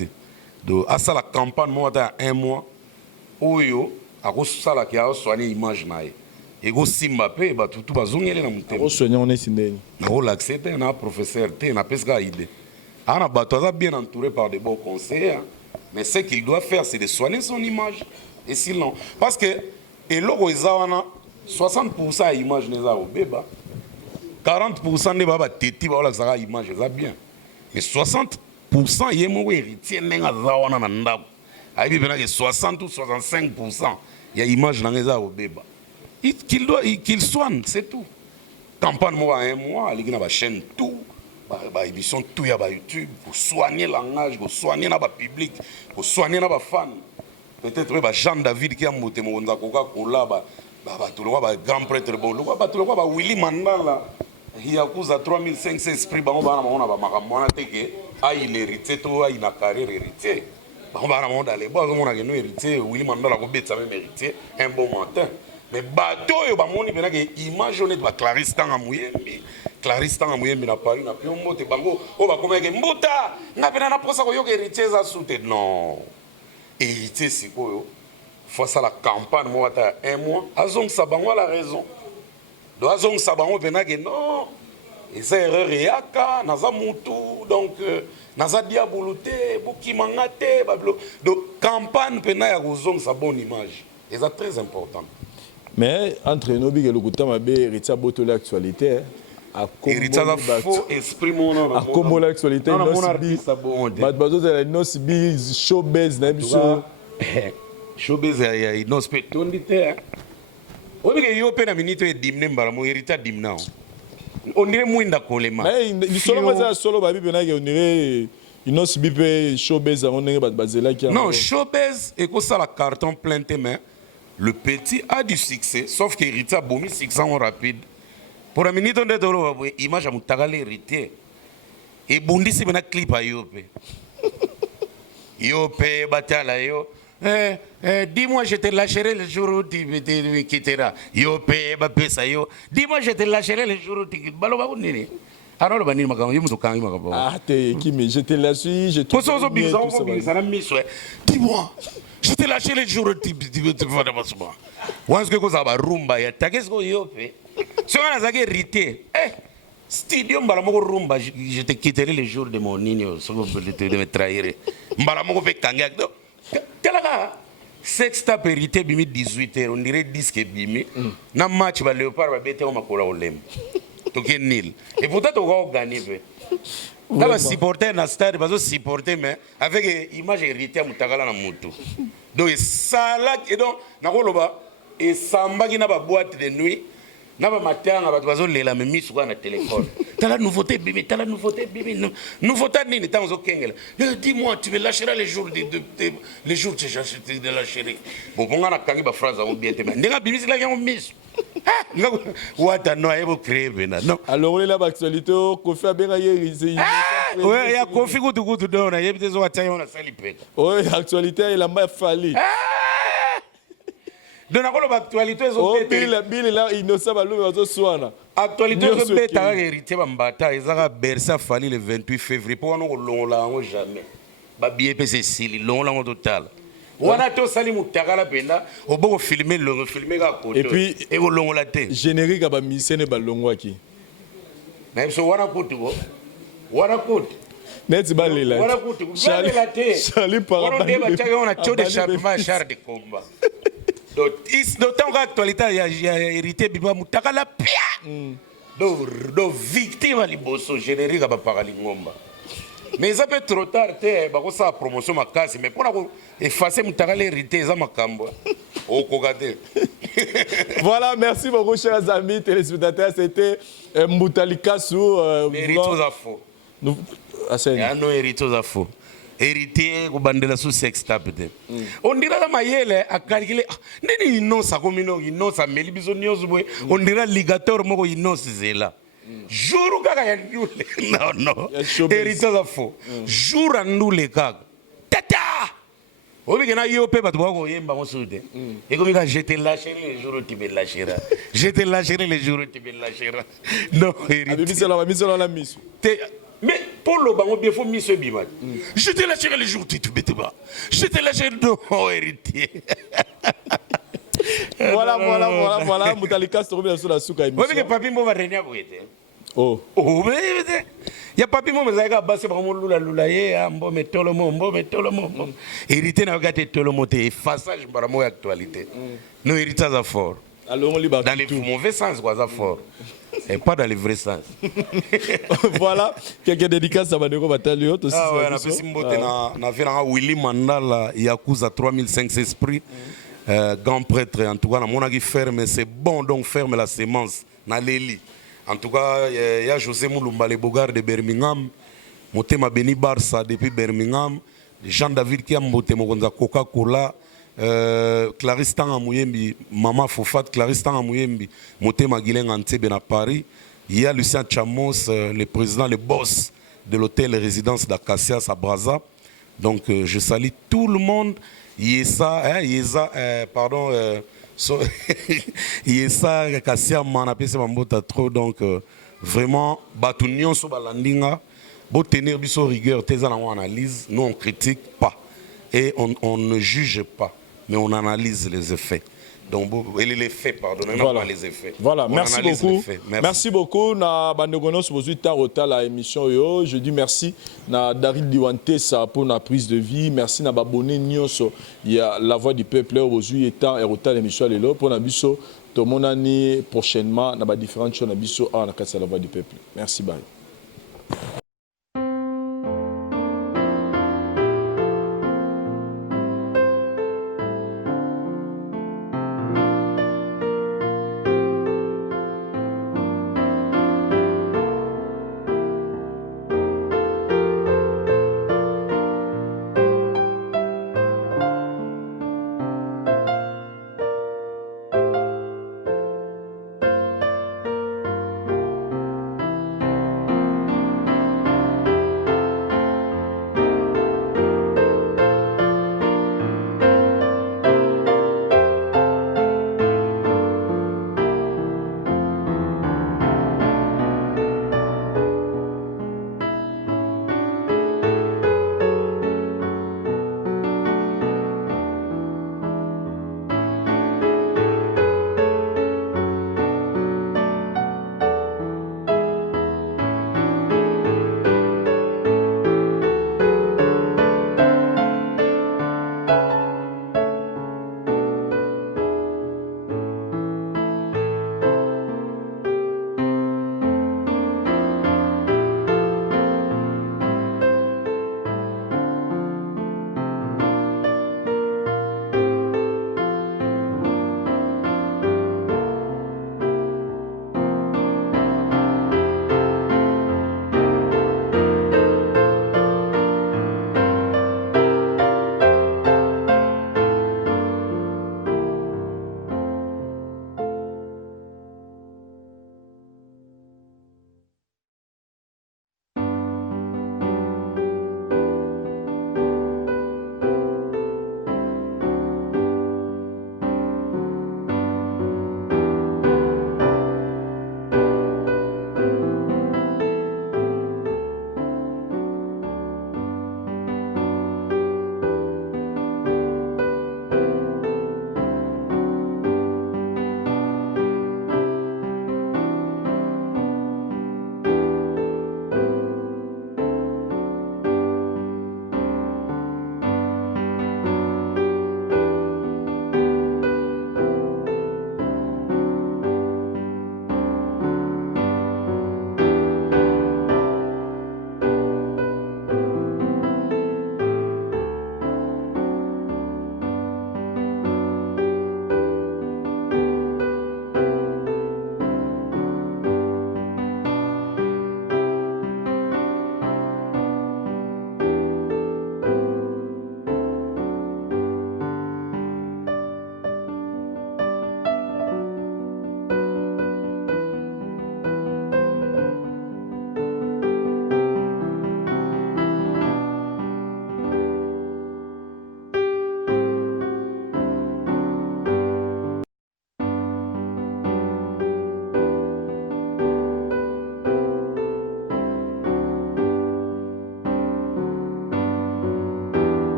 Donc, à ça la campagne, moi, dans un mois, où yo, à cause ça là qui a soigné l'image. Et go simba pe ba tout bazongele na mutema o soigner on est sindeni na relaxer te na professeur te na pesca idée ana bato bien entouré par de bons conseillers mais ce qu'il doit faire c'est de soigner son image et sinon parce que et logo ezawana 60% à image neza obeba 40% ne baba teti ba la saka image eza bien mais 60% yemo héritier nenga zawana na ndako aibi bena que 60 ou 65% ya image neza obeba qu'il soigne, c'est tout. Campagne moi un mois, il y a une chaîne tout, bah émission tout, il y a YouTube, pour soigner le langage, pour soigner le public, pour soigner les fans. Peut-être que Jean David qui a monté mon Coca-Cola, tout le monde, grand prêtre, tout le monde, Willy Mandela, il y a 3500 esprits, il hérité, il a carrière hérité. On va aller voir, on a hérité, Willy Mandela a mérité un bon matin. Mais bateau yo ba moni bena ke image on est ba Clarisse Tanga Muyembi na Paris na piombo te bango o ba komeke mbuta na pena na posa ko yo héritier za soute non héritier sikoyo face à la campagne moi ta un mois azong sa bango la raison do azong sa bango bena ke non et c'est erreur yaka naza mutu donc naza diaboluté buki mangate bablo do campagne pena ya kozong sa bonne image Et c'est très important. Mais entre nous, il y a le côté de l'actualité. Héritier a faux esprit mon à comme l'actualité non si showbiz na biso showbiz ya no spectondité obi ke yo pe na minito e dimne mbara mo héritier dimna on dirait mwinda kolema mais solo maza solo ba bibe na ke on dirait non si bipe showbiz on nge bazela ki non showbiz et ko ça la carton plein tes mains le petit a du succès sauf que héritier a bomi 600 rapide. Pour un minute, on a une image à Moutagale héritier. Et Bundisi mena clip à Yope. Yope, Batala, yo. Dis-moi, je te lâcherai le jour où tu me quitteras. Yope, Bapesa, yo. Dis-moi, je te lâcherai le jour où tu me quitteras. Alors, le banni, ah, je te lâche, je te dis-moi, je te lâcherai le jour où tu me quitteras. Once que vous avez rumba, il y a qu'est-ce que Yope. Si on a hérité, studio Mbalamoko rumba, je te quitterai le jour de mon nino, de me trahir. Mbalamoko fait kanga. Telaga, sextape hérité bimi 18h, on dirait disque bimi. Na match va léopard va bêter on makola olem. Toké nil. Et pourtant on va gagner. Là va supporter na stade, va supporter mais avec image hérité à Moutagala na mutu. Donc ça là et donc na koloba et samba qui na ba boîte de nuit. Naba matanga ba bazo lela me misu na téléphone. T'as la nouveauté bébé, t'as la nouveauté bébé. Nouveauté nini tant zo kengela. Dis-moi, tu me lâcheras les jours les jours que j'ai acheté de la chérie. Bon ponga na kangi ba phrase on bien te. Ndinga bimisi la yango misu. Wata no ayebo créer bena. Non. Alors là l'actualité Kofi Abera ici. Ouais, ya Kofi kutu dona yebite zo watanya on a sali peka. Ouais, actualité il a mal fallu. Donc, l'actualité, l'actualité, hérité Bambata, ils ont bercé fallu le 28 février. Pour nous, on l'a jamais. Babie PC, l'on total. On a tout sali Moutagala Penda, au bon filmer le filmer à côté. Et puis, et au long la tête. Générique à Bamisene Balongwaki. Même si on a côté, on a côté. Net Balila. Charlie Parabali. On a tout de charpement char de combat. D'autant que l'actualité a hérité Biba Moutakala Pia. Donc, victime à l'Ibosso, générique à Paralingomba. Mais ça peut être trop tard, parce que promotion ma casse. Mais pour effacer Moutakala hérité, ça m'a cambo. Au Kogate. Voilà, merci beaucoup, chers amis téléspectateurs. C'était Moutalika sur. Hérito Zafo. Non, hérito Zafo. Héritier ko bandela sous sextape peut-être on dirait la mayele a calculer nini inonsa komino inonsa meli biso nyozo boy on dirait ligateur moko inonsa zela jour kaka ya ndule non héritier za faux jour andule kaka tata obi kena yo pe bato bako yemba mosude et comme quand je te lâcherai les jours où tu me lâcheras je te lâcherai les jours où tu me lâcheras non héritier la mise. Mais pour le banc, il faut miser Bimad. Je te lâcherai les jours où tu te bêtes pas. Je te lâcherai non, héritier. Voilà. Moutalika se remet sur la souka. Oui, mais papi m'a régné à vous. Oh, mais il y a papi m'a zaga basse par mon lula ye, ambo metolomo. Héritier n'a pas été tolomo, t'es façage par mon actualité. Nos héritages à fort. Alors on lit dans les mauvais sens, quoi, ça fort. Et pas dans les vrais sens. Voilà, quelques dédicaces à Banero Batalio. Ah ouais, on a fait Willy Mandala, Yakuza 3500 esprits, grand prêtre. En tout cas, on a ferme, c'est bon, donc ferme la sémence. En tout cas, il y a José Moulumba, les Bogards de Birmingham, Motema Beni Barça depuis Birmingham, Jean-David Kiambote Mokonza Coca-Cola. Clarisse Tanga Mouyembi, Maman Fofat, Clarisse Tanga Mouyembi, Motema Guilin Antebe à Paris. Il y a Lucien Chamos, le président, le boss de l'hôtel et résidence d'Acacias à Brazza. Donc je salue tout le monde. Yesa, Kassia Manapese Mambota trop. Donc vraiment, Batunion sur Balandinga, pour tenir biso rigueur, tes analyse, nous on critique pas. Et on ne juge pas, mais on analyse les effets. Donc, les faits, pardon. Voilà. Les effets. Voilà, On merci analyse beaucoup. les faits. Merci beaucoup. Na bandegonos aujourd'hui tarota la émission yo. Je dis merci na Daryl Diwanté ça pour la prise de vie. Merci na babonné nyonso. Il y a la voix du peuple aujourd'hui étant erota l'émission lelo pour na biso tout mon année prochainement na ba différentes choses na biso à la la voix du peuple. Merci bye.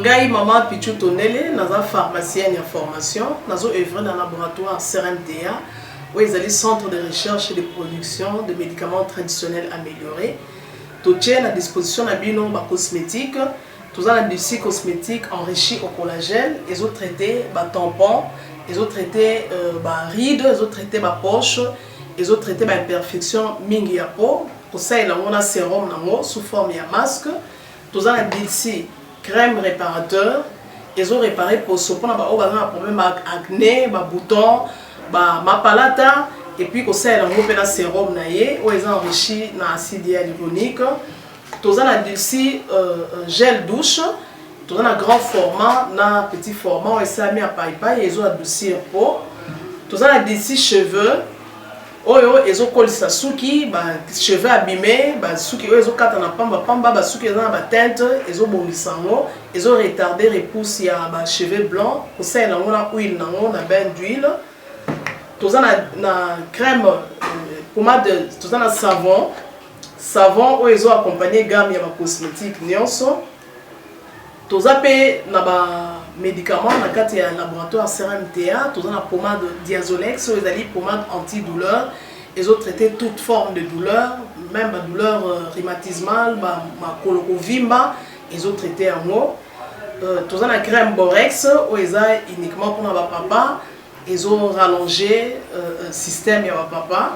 Ngai Maman Pichu Tonele, naza pharmacienne en formation, nazo œuvre dans le laboratoire CRMTA, où ils allaient centre de recherche et de production de médicaments traditionnels améliorés. Tout tient à disposition de bino cosmétiques, tout ça des cosmétiques enrichis au collagène, ils ont traité tampons, ils ont traité rides, ils ont traité poche, ils ont traité imperfection mingi ya peau, pour ça il a un sérum sous forme de masque, tout ça des crème réparateur, ils ont réparé pour ce qu'on a problème acné, boutons, mapalata, et puis qu'on sait un sérum naïe où ils ont enrichi dans acide hyaluronique. Tous on a d'ici gel douche, tous on a grand format, na petit format, et ça mis à paille ils ont adouci un pot. Tous on a d'ici cheveux. Ils ont collé sa souki, cheveux abîmés, souki ils ont quatre na pamba, souki ils ont na teinte, ils ont bondi sango, ils ont retardé repousse ya cheveux blancs, pour ça ils ont na huile nango na bain d'huile. Tous on na crème pommade, tous on a savon où ils ont accompagné gamme ya cosmétique nyonso. Tous on pe na médicaments dans le laboratoire CRMTA, tous on a pommade Diazolex, ils ont pommade antidouleur, ils ont traité toute forme de douleur, même la douleur rhumatismale, ma colorovimba, ils ont traité en haut. Tous on a crème Borex, où ils ont uniquement pour notre papa, ils ont rallongé le système de papa,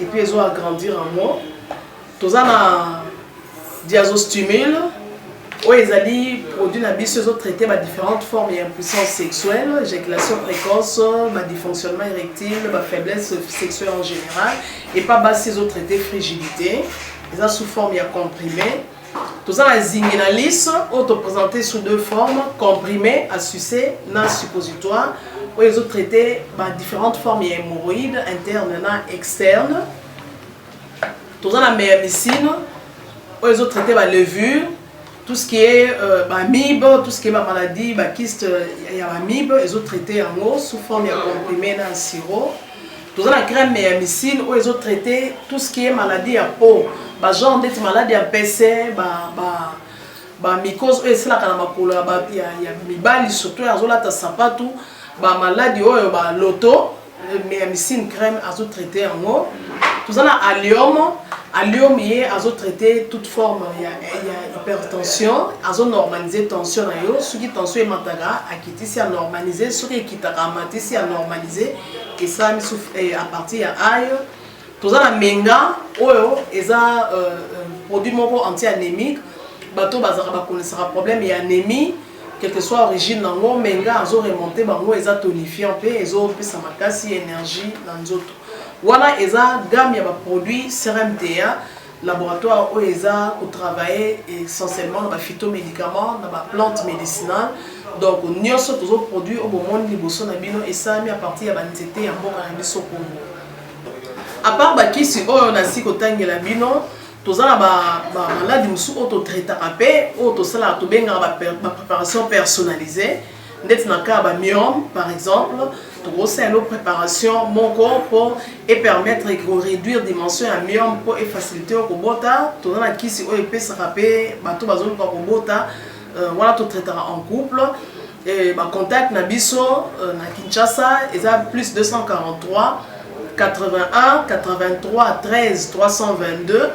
et puis ils ont agrandi en haut. Tous on a Diazostimule, où ils ont produit ils ont traité différentes formes d'impuissance sexuelle, éjaculation précoce, dysfonctionnement érectile, faiblesse sexuelle en général, et pas ils ont traité frigidité, ils ont sous forme comprimé. Tout ça, la zinginalis, présenté sous deux formes, comprimé à sucer, non suppositoire, où ils ont traité différentes formes d'hémorroïdes internes et externes. Tout ça, la méamycine, où ils ont traité la levure. Tout ce qui est MIB, tout ce qui est maladie, kyste, il y a MIB, ils ont traité en eau sous forme de comprimé dans le sirop. Tout ça, la crème méamycine, où ils ont traité tout ce qui est maladie à peau. Genre d'être maladie à PC, mycose, c'est là qu'il y a mibali, surtout, ils ont là, sapatou, maladie, l'auto, méamycine crème, ils ont traité en eau. Tout ça, la allium. Allium, ils ont traité toute forme, il y a hypertension, ils ont normalisé la tension. Ceux qui tension est mataga, à normalisé, ceux qui quittent à normalisé, et ça à partir de aïe. Tout ça, la menga, ils ont produit anti-anémique, bateau connaissent un problème, il y a anémie, quelle que soit l'origine, menga, ils ont remonté, ils ont tonifié un peu, ils ont fait sa macassi énergie dans les autres. Voilà, ils ont gamme de produits CRMTA, laboratoire où ils ont travaillé essentiellement dans les phytomédicaments, dans les plantes médicinales. Donc, nous avons tous les produits au monde et ça mis à partir de l'antété et en à part qui si on a si côté la bino, tous avons des maladies qui sont auto-traitées, la préparation personnalisée. Dans le cas de myome, par exemple, c'est une préparation mon corps pour permettre de réduire la dimension de myome pour faciliter le robota. Tout le monde qui si on peut se rappeler, tout le monde voilà tout traitera en couple. Et contact Nabiso na Kinshasa, ils ont plus 243 81 83 13 322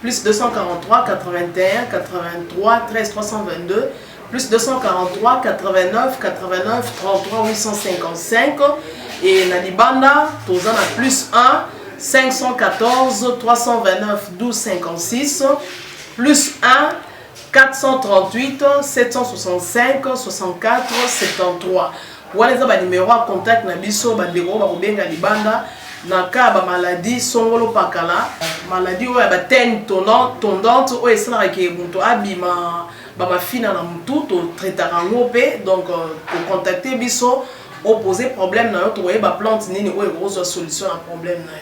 plus 243 81 83 13 322 plus 243 89 89 33 855 et na Libanda tous en plus 1 514 329 12 56 plus 1 438 765 64 73. Voilà les numéros à contact na biso ba deko ba kobenga Libanda na ka ba maladie songolo pakala maladie oya ba teigne tondante o esala ke bunto abima ba mafina na mutu to traitera ngope donc pour contacter biso opposer problème na yo to ba plante nini o e solution à problème na yo.